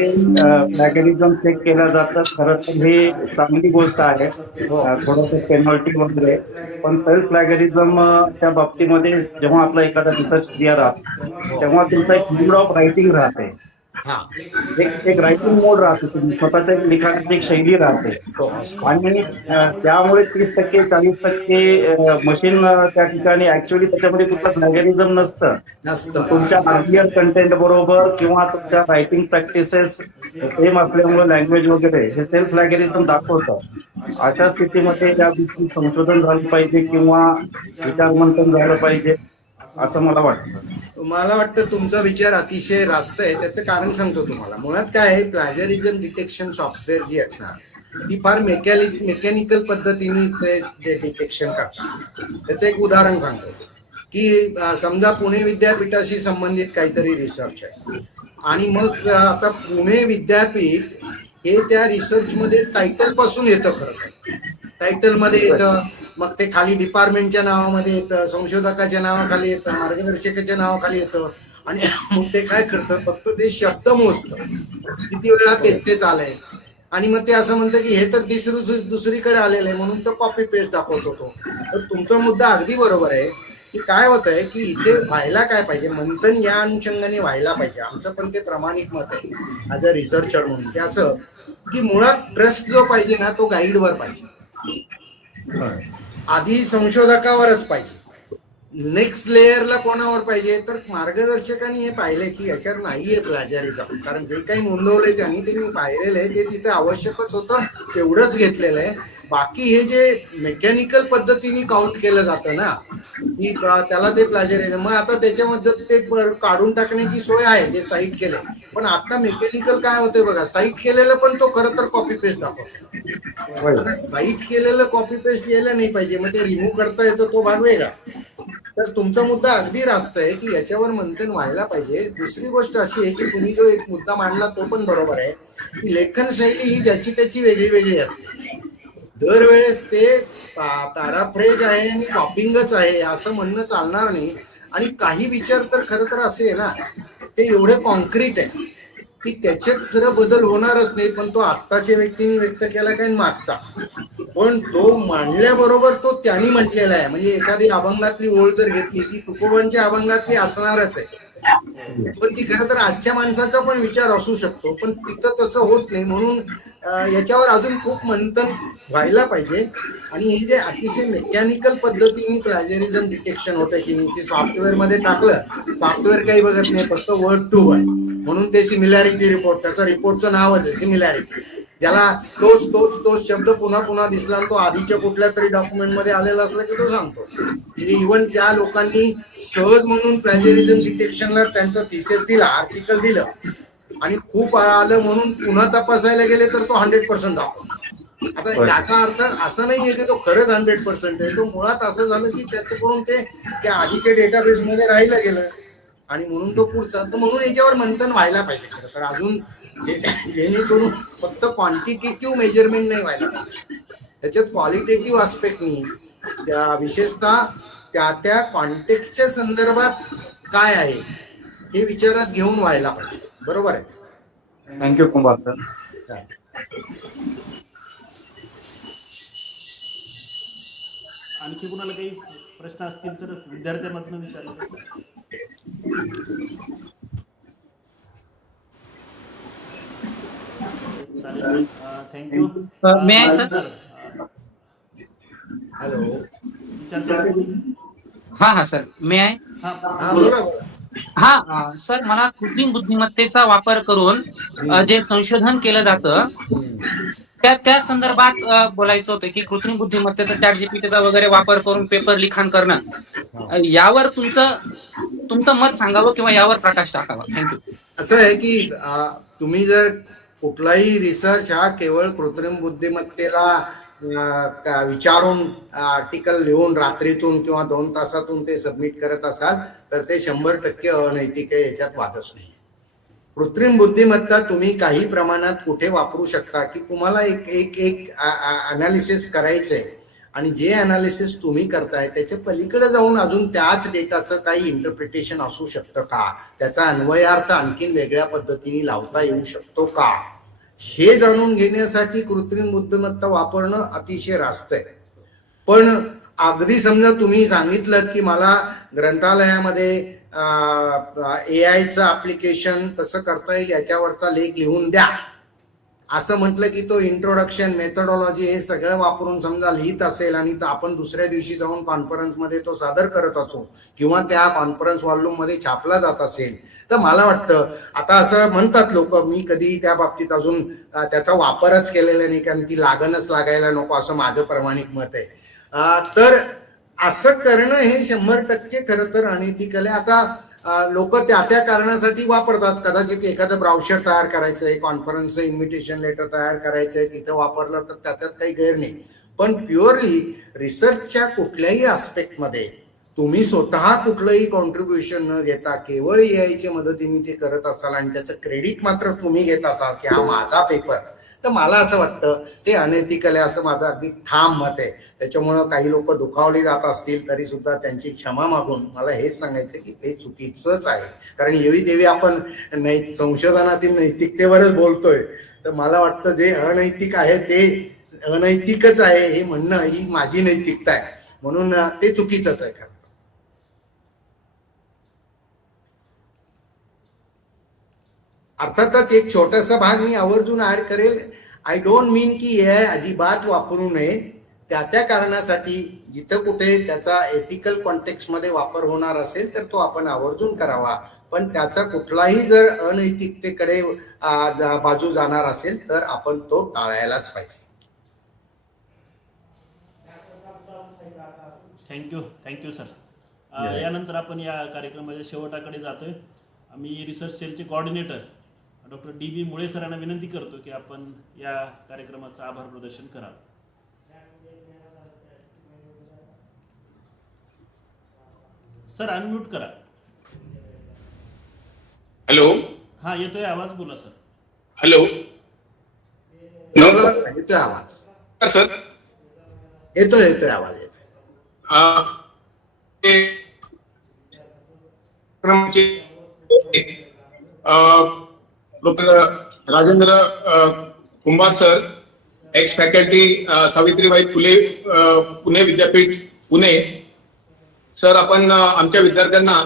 प्लॅगरिझम चेक केलं जातं. खरं तर हे चांगली गोष्ट आहे, थोडंसं पेनॉल्टी वगैरे. पण सेल्फ प्लॅगरिझम त्या बाबतीमध्ये जेव्हा आपला एखादा रिसर्च क्लिअर राहतो तेव्हा तुमचा एक मोड ऑफ रायटिंग राहते, एक रायटिंग मोड राहतो, तुम्ही स्वतःच्या लिखाणाची एक शैली राहते. आणि त्यामुळे 30% 40% मशीन त्या ठिकाणी ऍक्च्युअली त्याच्यामध्ये कुठलं प्लॅगरिझम नसतं. तुमच्या अर्लियर कंटेंट बरोबर किंवा तुमच्या रायटिंग प्रॅक्टिसेस सेम असल्यामुळे लँग्वेज वगैरे हे सेल्फ प्लॅगरिझम दाखवतं. अशा स्थितीमध्ये या गोष्टी संशोधन झालं पाहिजे किंवा विचारमंथन झालं पाहिजे असं मला वाटतं. मला वाटतं तुमचा विचार अतिशय रास्त आहे. त्याचं कारण सांगतो तुम्हाला. मुळात काय आहे, प्लॅजरिझम डिटेक्शन सॉफ्टवेअर जी आहेत ना, ती फार मेकॅनिकल पद्धतीने डिटेक्शन करतात. त्याचं एक उदाहरण सांगतो की समजा पुणे विद्यापीठाशी संबंधित काहीतरी रिसर्च आहे आणि मग आता पुणे विद्यापीठ हे त्या रिसर्चमध्ये टायटल पासून येतं. खरं टायटलमध्ये येतं, मग ते खाली डिपार्टमेंटच्या नावामध्ये येतं, संशोधकाच्या नावाखाली येतं, मार्गदर्शकाच्या नावाखाली येतं. आणि मग ते काय करतं, फक्त ते शब्द मोजतं किती वेळा तेच आलंय. आणि मग ते असं म्हणतं की हे तर दुसरीकडे आलेलं आहे म्हणून तो कॉपी पेस्ट दाखवतो तो. तर तुमचा मुद्दा अगदी बरोबर आहे की काय होतंय की इथे व्हायला काय पाहिजे, मंथन या अनुषंगाने व्हायला पाहिजे. आमचं पण ते प्रामाणिक मत आहे ॲज अ रिसर्चर म्हणून, ते असं की मुळात ट्रस्ट जो पाहिजे ना तो गाईडवर पाहिजे, आधी संशोधकावरच पाहिजे. नेक्स्ट लेअरला कोणावर पाहिजे तर मार्गदर्शकांनी हे पाहिलंय की याच्यावर नाहीये प्लॅजरिझम, कारण जे काही नोंदवलंय त्यांनी ते मी पाहिलेलं आहे, ते तिथे आवश्यकच होतं तेवढंच घेतलेलं आहे. बाकी हे जे मेकॅनिकल पद्धतीने काउंट केलं जातं ना की त्याला ते प्लॅजरिझम, मग आता त्याच्यामध्ये ते काढून टाकण्याची सोय आहे जे साईट केले. पण आता मेकॅनिकल काय होतंय बघा, साईट केलेलं पण तो खरं तर कॉपी पेस्ट दाखवतो. साईट केलेलं कॉपी पेस्ट यायला नाही पाहिजे, मग ते रिमूव्ह करता येतो तो भाग वेगळा. तर तुमचा मुद्दा अगदी रास्त आहे की याच्यावर मंथन व्हायला पाहिजे. दुसरी गोष्ट अशी आहे की तुम्ही जो एक मुद्दा मांडला तो पण बरोबर आहे की लेखन शैली ही ज्याची त्याची वेगळी वेगळी असते. दरवेळेस ते पॅराफ्रेज आहे आणि कॉपिंगच आहे असं म्हणणं चालणार नाही. आणि काही विचार तर खरं तर असे आहे ना, ते एवढे कॉन्क्रीट आहे की त्याच्यात खरं बदल होणारच नाही, पण तो आत्ताच्या व्यक्तीने व्यक्त केला काय मागचा, पण तो मांडल्याबरोबर तो त्यांनी म्हटलेला आहे. म्हणजे एखादी अभंगातली ओळ जर घेतली ती तुकोबांच्या अभंगातली असणारच आहे, पण ती खरं तर आजच्या माणसाचा पण विचार असू शकतो, पण तिथं तसं होत नाही. म्हणून याच्यावर अजून खूप मंथन व्हायला पाहिजे. आणि हे जे अतिशय मेकॅनिकल पद्धतीने प्लॅजरिझम डिटेक्शन होतं की नाही, ते सॉफ्टवेअर मध्ये टाकलं, सॉफ्टवेअर काही बघत नाही, फक्त वर्ड टू वर्ड, म्हणून ते सिमिलॅरिटी रिपोर्ट, त्याचं रिपोर्टचं नावच आहे सिमिलॅरिटी. ज्याला तोच तोच तोच शब्द पुन्हा पुन्हा दिसला आणि तो आधीच्या कुठल्या तरी डॉक्युमेंट मध्ये आलेला असला की तो सांगतो. म्हणजे इव्हन ज्या लोकांनी सहज म्हणून प्लॅजरिझम डिटेक्शनला त्यांचं थिसिस दिला, आर्टिकल दिलं आणि खूप आलं म्हणून पुन्हा तपासायला गेले तर तो 100% दाखवतो. आता याचा अर्थ असं नाही की तो खरंच 100% आहे, तो मुळात असं झालं की त्याच्याकडून ते त्या आधीच्या डेटाबेस मध्ये राहिलं गेलं आणि म्हणून तो पुढचा. तर म्हणून याच्यावर मंथन व्हायला पाहिजे खरं तर अजून, जेणेकरून फक्त क्वांटिटेटिव्ह मेजरमेंट नाही व्हायला पाहिजे, त्याच्यात क्वालिटेटिव्ह आस्पेक्टनी त्या विशेषतः त्या त्या कॉन्टेक्स्टच्या संदर्भात काय आहे हे विचारात घेऊन व्हायला पाहिजे. बरोबर आहे. थँक्यू कुंभार सर. आणखी कुणाला काही प्रश्न असतील तर विद्यार्थ्यांमधून विचारले चालेल. थँक्यू. सर. हॅलो. विचारता कोणी? हा सर, मी आहे. हा बोला. हा सर, मला कृत्रिम बुद्धिमत्तेचा वापर करून जे संशोधन केलं जातं त्या संदर्भात बोलायचं होतं की कृत्रिम बुद्धिमत्तेचा ChatGPT वगैरे वापर करून पेपर लिखाण करणं, यावर तुमचं मत सांगावं किंवा यावर प्रकाश टाकावा. थँक्यू. असं आहे की तुम्ही जर कुठलाही रिसर्च हा केवळ कृत्रिम बुद्धिमत्तेला विचारून आर्टिकल लिहून रात्रीतून किंवा 2 तासातून ते सबमिट करत असाल तर ते 100% अनैतिक आहे, याच्यात वादच नाही. कृत्रिम बुद्धिमत्ता तुम्ही काही प्रमाणात कुठे वापरू शकता की तुम्हाला एक अनालिसिस करायचंय आणि जे अनालिसिस तुम्ही करताय त्याच्या पलीकडे जाऊन अजून त्याच डेटाचं काही इंटरप्रिटेशन असू शकतं का, त्याचा अन्वयार्थ आणखीन वेगळ्या पद्धतीने लावता येऊ शकतो का, हे जाणून घेण्यासाठी कृत्रिम बुद्धिमत्ता वापरणं अतिशय रास्त आहे. पण अगदी समजा तुम्ही सांगितलं की मला ग्रंथालयामध्ये AI ऍप्लिकेशन कसं करता येईल याच्यावरचा लेख लिहून द्या असं म्हटलं की तो इंट्रोडक्शन, मेथडॉलॉजी हे सगळं वापरून समजा लिहित असेल आणि आपण दुसऱ्या दिवशी जाऊन कॉन्फरन्समध्ये तो सादर करत असो किंवा त्या कॉन्फरन्स वॉल्यूम मध्ये छापला जात असेल, तर मला वाटतं आता असं म्हणतात लोक, मी कधी त्या बाबतीत अजून त्याचा वापरच केलेला नाही कारण ती लागणच लागायला नको असं माझं प्रामाणिक मत आहे. तर असं करणं हे 100% खरं तर अनैतिकल आहे. आता लोक त्या त्या कारणासाठी वापरतात, कदाचित एखादं ब्राउशर तयार करायचंय, कॉन्फरन्सचं इन्व्हिटेशन लेटर तयार करायचंय, तिथं वापरलं तर त्याच्यात काही गैर नाही. पण प्युअरली रिसर्चच्या कुठल्याही आस्पेक्टमध्ये तुम्ही स्वतः कुठलंही कॉन्ट्रीब्युशन न घेता केवळ AIच्या मदतीने ते करत असाल आणि त्याचं क्रेडिट मात्र तुम्ही घेत असाल की हा माझा पेपर, तर मला असं वाटतं ते अनैतिकल आहे असं माझं अगदी ठाम मत आहे. त्याच्यामुळं काही लोक दुखावले जात असतील तरी सुद्धा त्यांची क्षमा मागून मला हेच सांगायचं की ते चुकीचंच आहे. कारण एवी देवी आपण संशोधनातील नैतिकतेवरच बोलतोय, तर मला वाटतं जे अनैतिक आहे ते अनैतिकच आहे हे म्हणणं ही माझी नैतिकता आहे, म्हणून ते चुकीचंच आहे. खरं अर्थातच एक छोटासा भाग मी आवर्जून ऍड करेल. आय डोंट मीन की AI अजिबात वापरू नये, त्या त्या कारणासाठी जिथं कुठे त्याचा एथिकल कॉन्टेक्स्ट मध्ये वापर होणार असेल तर तो आपण आवर्जून करावा, पण त्याचा कुठलाही जर अनैतिकतेकडे बाजू जाणार असेल तर आपण तो टाळायलाच पाहिजे. Thank you sir. यानंतर आपण या कार्यक्रमाच्या शेवटाकडे जातोय. आम्ही रिसर्च सेलचे कोऑर्डिनेटर डॉक्टर DB मुळे सरांना विनंती करतो की आपण या कार्यक्रमाचं आभार प्रदर्शन करावं. सर अनम्यूट करा. हॅलो. हा येतोय आवाज, बोला सर. हॅलो. येतोय आवाज. सर येतोय आवाज येतोय. प्रोफेसर राजेंद्र कुंभार sir, x faculty Savitribai Phule Pune विद्यापीठ पुणे. सर, आपण आमच्या विद्यार्थ्यांना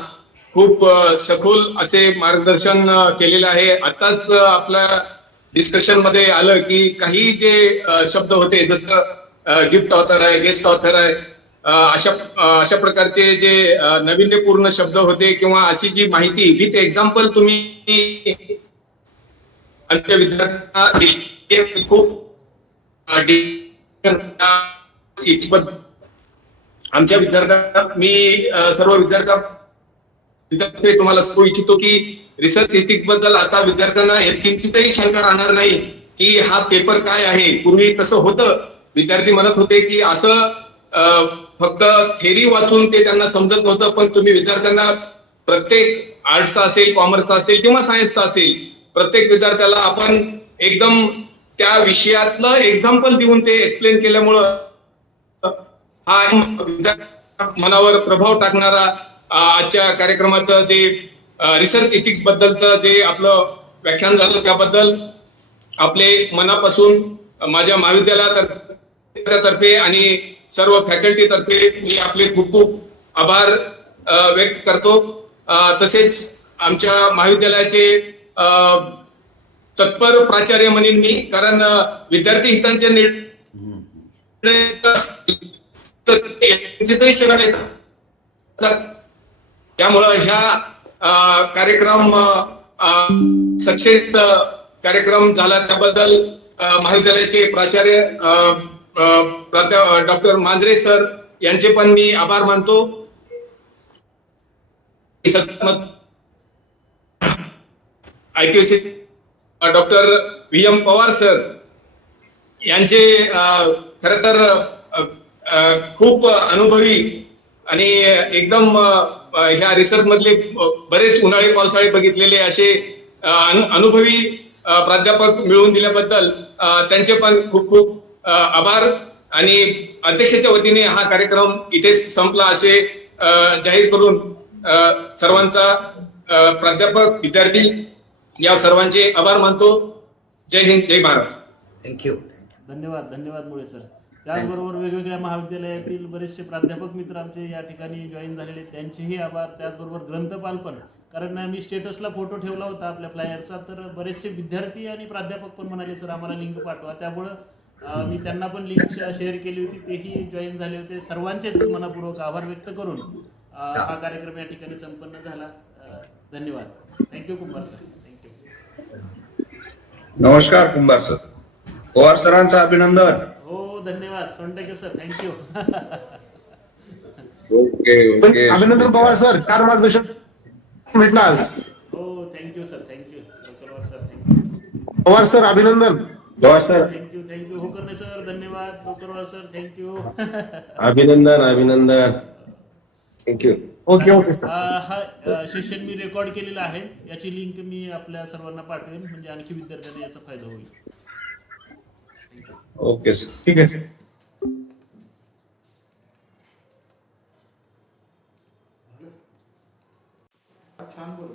खूप सखोल असे मार्गदर्शन केलेलं आहे. आताच आपल्या डिस्कशन मध्ये आलं की काही जे शब्द होते, जसं गिफ्ट ऑथर आहे, गेस्ट ऑथर आहे, अशा प्रकारचे जे नाविन्यपूर्ण शब्द होते किंवा अशी जी माहिती विथ एक्झाम्पल तुम्ही आमच्या विद्यार्थ्यांना दिली, खूप आमच्या विद्यार्थ्यांना मी सर्व विद्यार्थी तुम्हाला सांगू इच्छितो की रिसर्च एथिक्स बद्दल आता विद्यार्थ्यांना किंचितही शंका राहणार नाही की हा पेपर काय आहे. पूर्वी तसं होतं, विद्यार्थी म्हणत होते की असं फक्त थेरी वाचून ते त्यांना समजत नव्हतं. पण तुम्ही विद्यार्थ्यांना प्रत्येक आर्टचा असेल, कॉमर्सचा असेल किंवा सायन्सचा असेल, प्रत्येक विद्यार्थ्याला आपण एकदम त्या विषयातलं एक्झाम्पल देऊन ते एक्सप्लेन केल्यामुळं हा मनावर प्रभाव टाकणारा आजच्या कार्यक्रमाचं जे रिसर्च एथिक्स बद्दलचं जे आपलं व्याख्यान झालं, त्याबद्दल आपले मनापासून माझ्या महाविद्यालयातर्फे आणि सर्व फॅकल्टीतर्फे मी आपले खूप खूप आभार व्यक्त करतो. तसेच आमच्या महाविद्यालयाचे तत्पर प्राचार्य म्हणेन मी, कारण विद्यार्थी हितांचे निर्णय त्यामुळं ह्या कार्यक्रम सक्सेस कार्यक्रम झाला त्याबद्दल महाविद्यालयाचे प्राचार्य डॉक्टर मांजरे सर यांचे पण मी आभार मानतो. ITOC doctor VM Pawar sir यांचे खरं तर खूप अनुभवी आणि एकदम ह्या रिसर्च मधले बरेच उन्हाळे पावसाळे बघितलेले असे अनुभवी प्राध्यापक मिळवून दिल्याबद्दल त्यांचे पण खूप खूप आभार. आणि अध्यक्षाच्या वतीने हा कार्यक्रम इथेच संपला असे जाहीर करून सर्वांचा प्राध्यापक, विद्यार्थी या सर्वांचे आभार मानतो. जय हिंद, जय महाराष्ट्र. थँक्यू. धन्यवाद मुळे सर. त्याचबरोबर वेगवेगळ्या महाविद्यालयातील बरेचसे प्राध्यापक मित्र आमचे या ठिकाणी जॉईन झालेले, त्यांचेही आभार. त्याचबरोबर ग्रंथपाल पण, कारण मी स्टेटसला फोटो ठेवला होता आपल्या फ्लायरचा, तर बरेचसे विद्यार्थी आणि प्राध्यापक पण म्हणाले सर आम्हाला लिंक पाठवा. त्यामुळं मी त्यांना पण लिंक शेअर केली होती, तेही जॉईन झाले होते. सर्वांचेच मनपूर्वक आभार व्यक्त करून हा कार्यक्रम या ठिकाणी संपन्न झाला. धन्यवाद. थँक्यू कुंभार सर. थँक्यू. नमस्कार कुंभार सर. पवार सरांचं अभिनंदन. हो, धन्यवाद सोनटके सर. थँक्यू. ओके. अभिनंदन पवार सर, कार मार्गदर्शन भेटला आज. हो, thank you sir. Thank you Pawar sir. Thank you Pawar sir अभिनंदन. Pawar sir thank you Hokarne sir. धन्यवाद. पवार सर. थँक्यू. अभिनंदन. थँक्यू. Okay sir. हा सेशन मी रेकॉर्ड केलेला आहे, याची लिंक मी आपल्या सर्वांना पाठवेन, म्हणजे आणखी विद्यार्थ्यांना याचा फायदा होईल. Okay sir. ठीक आहे सर.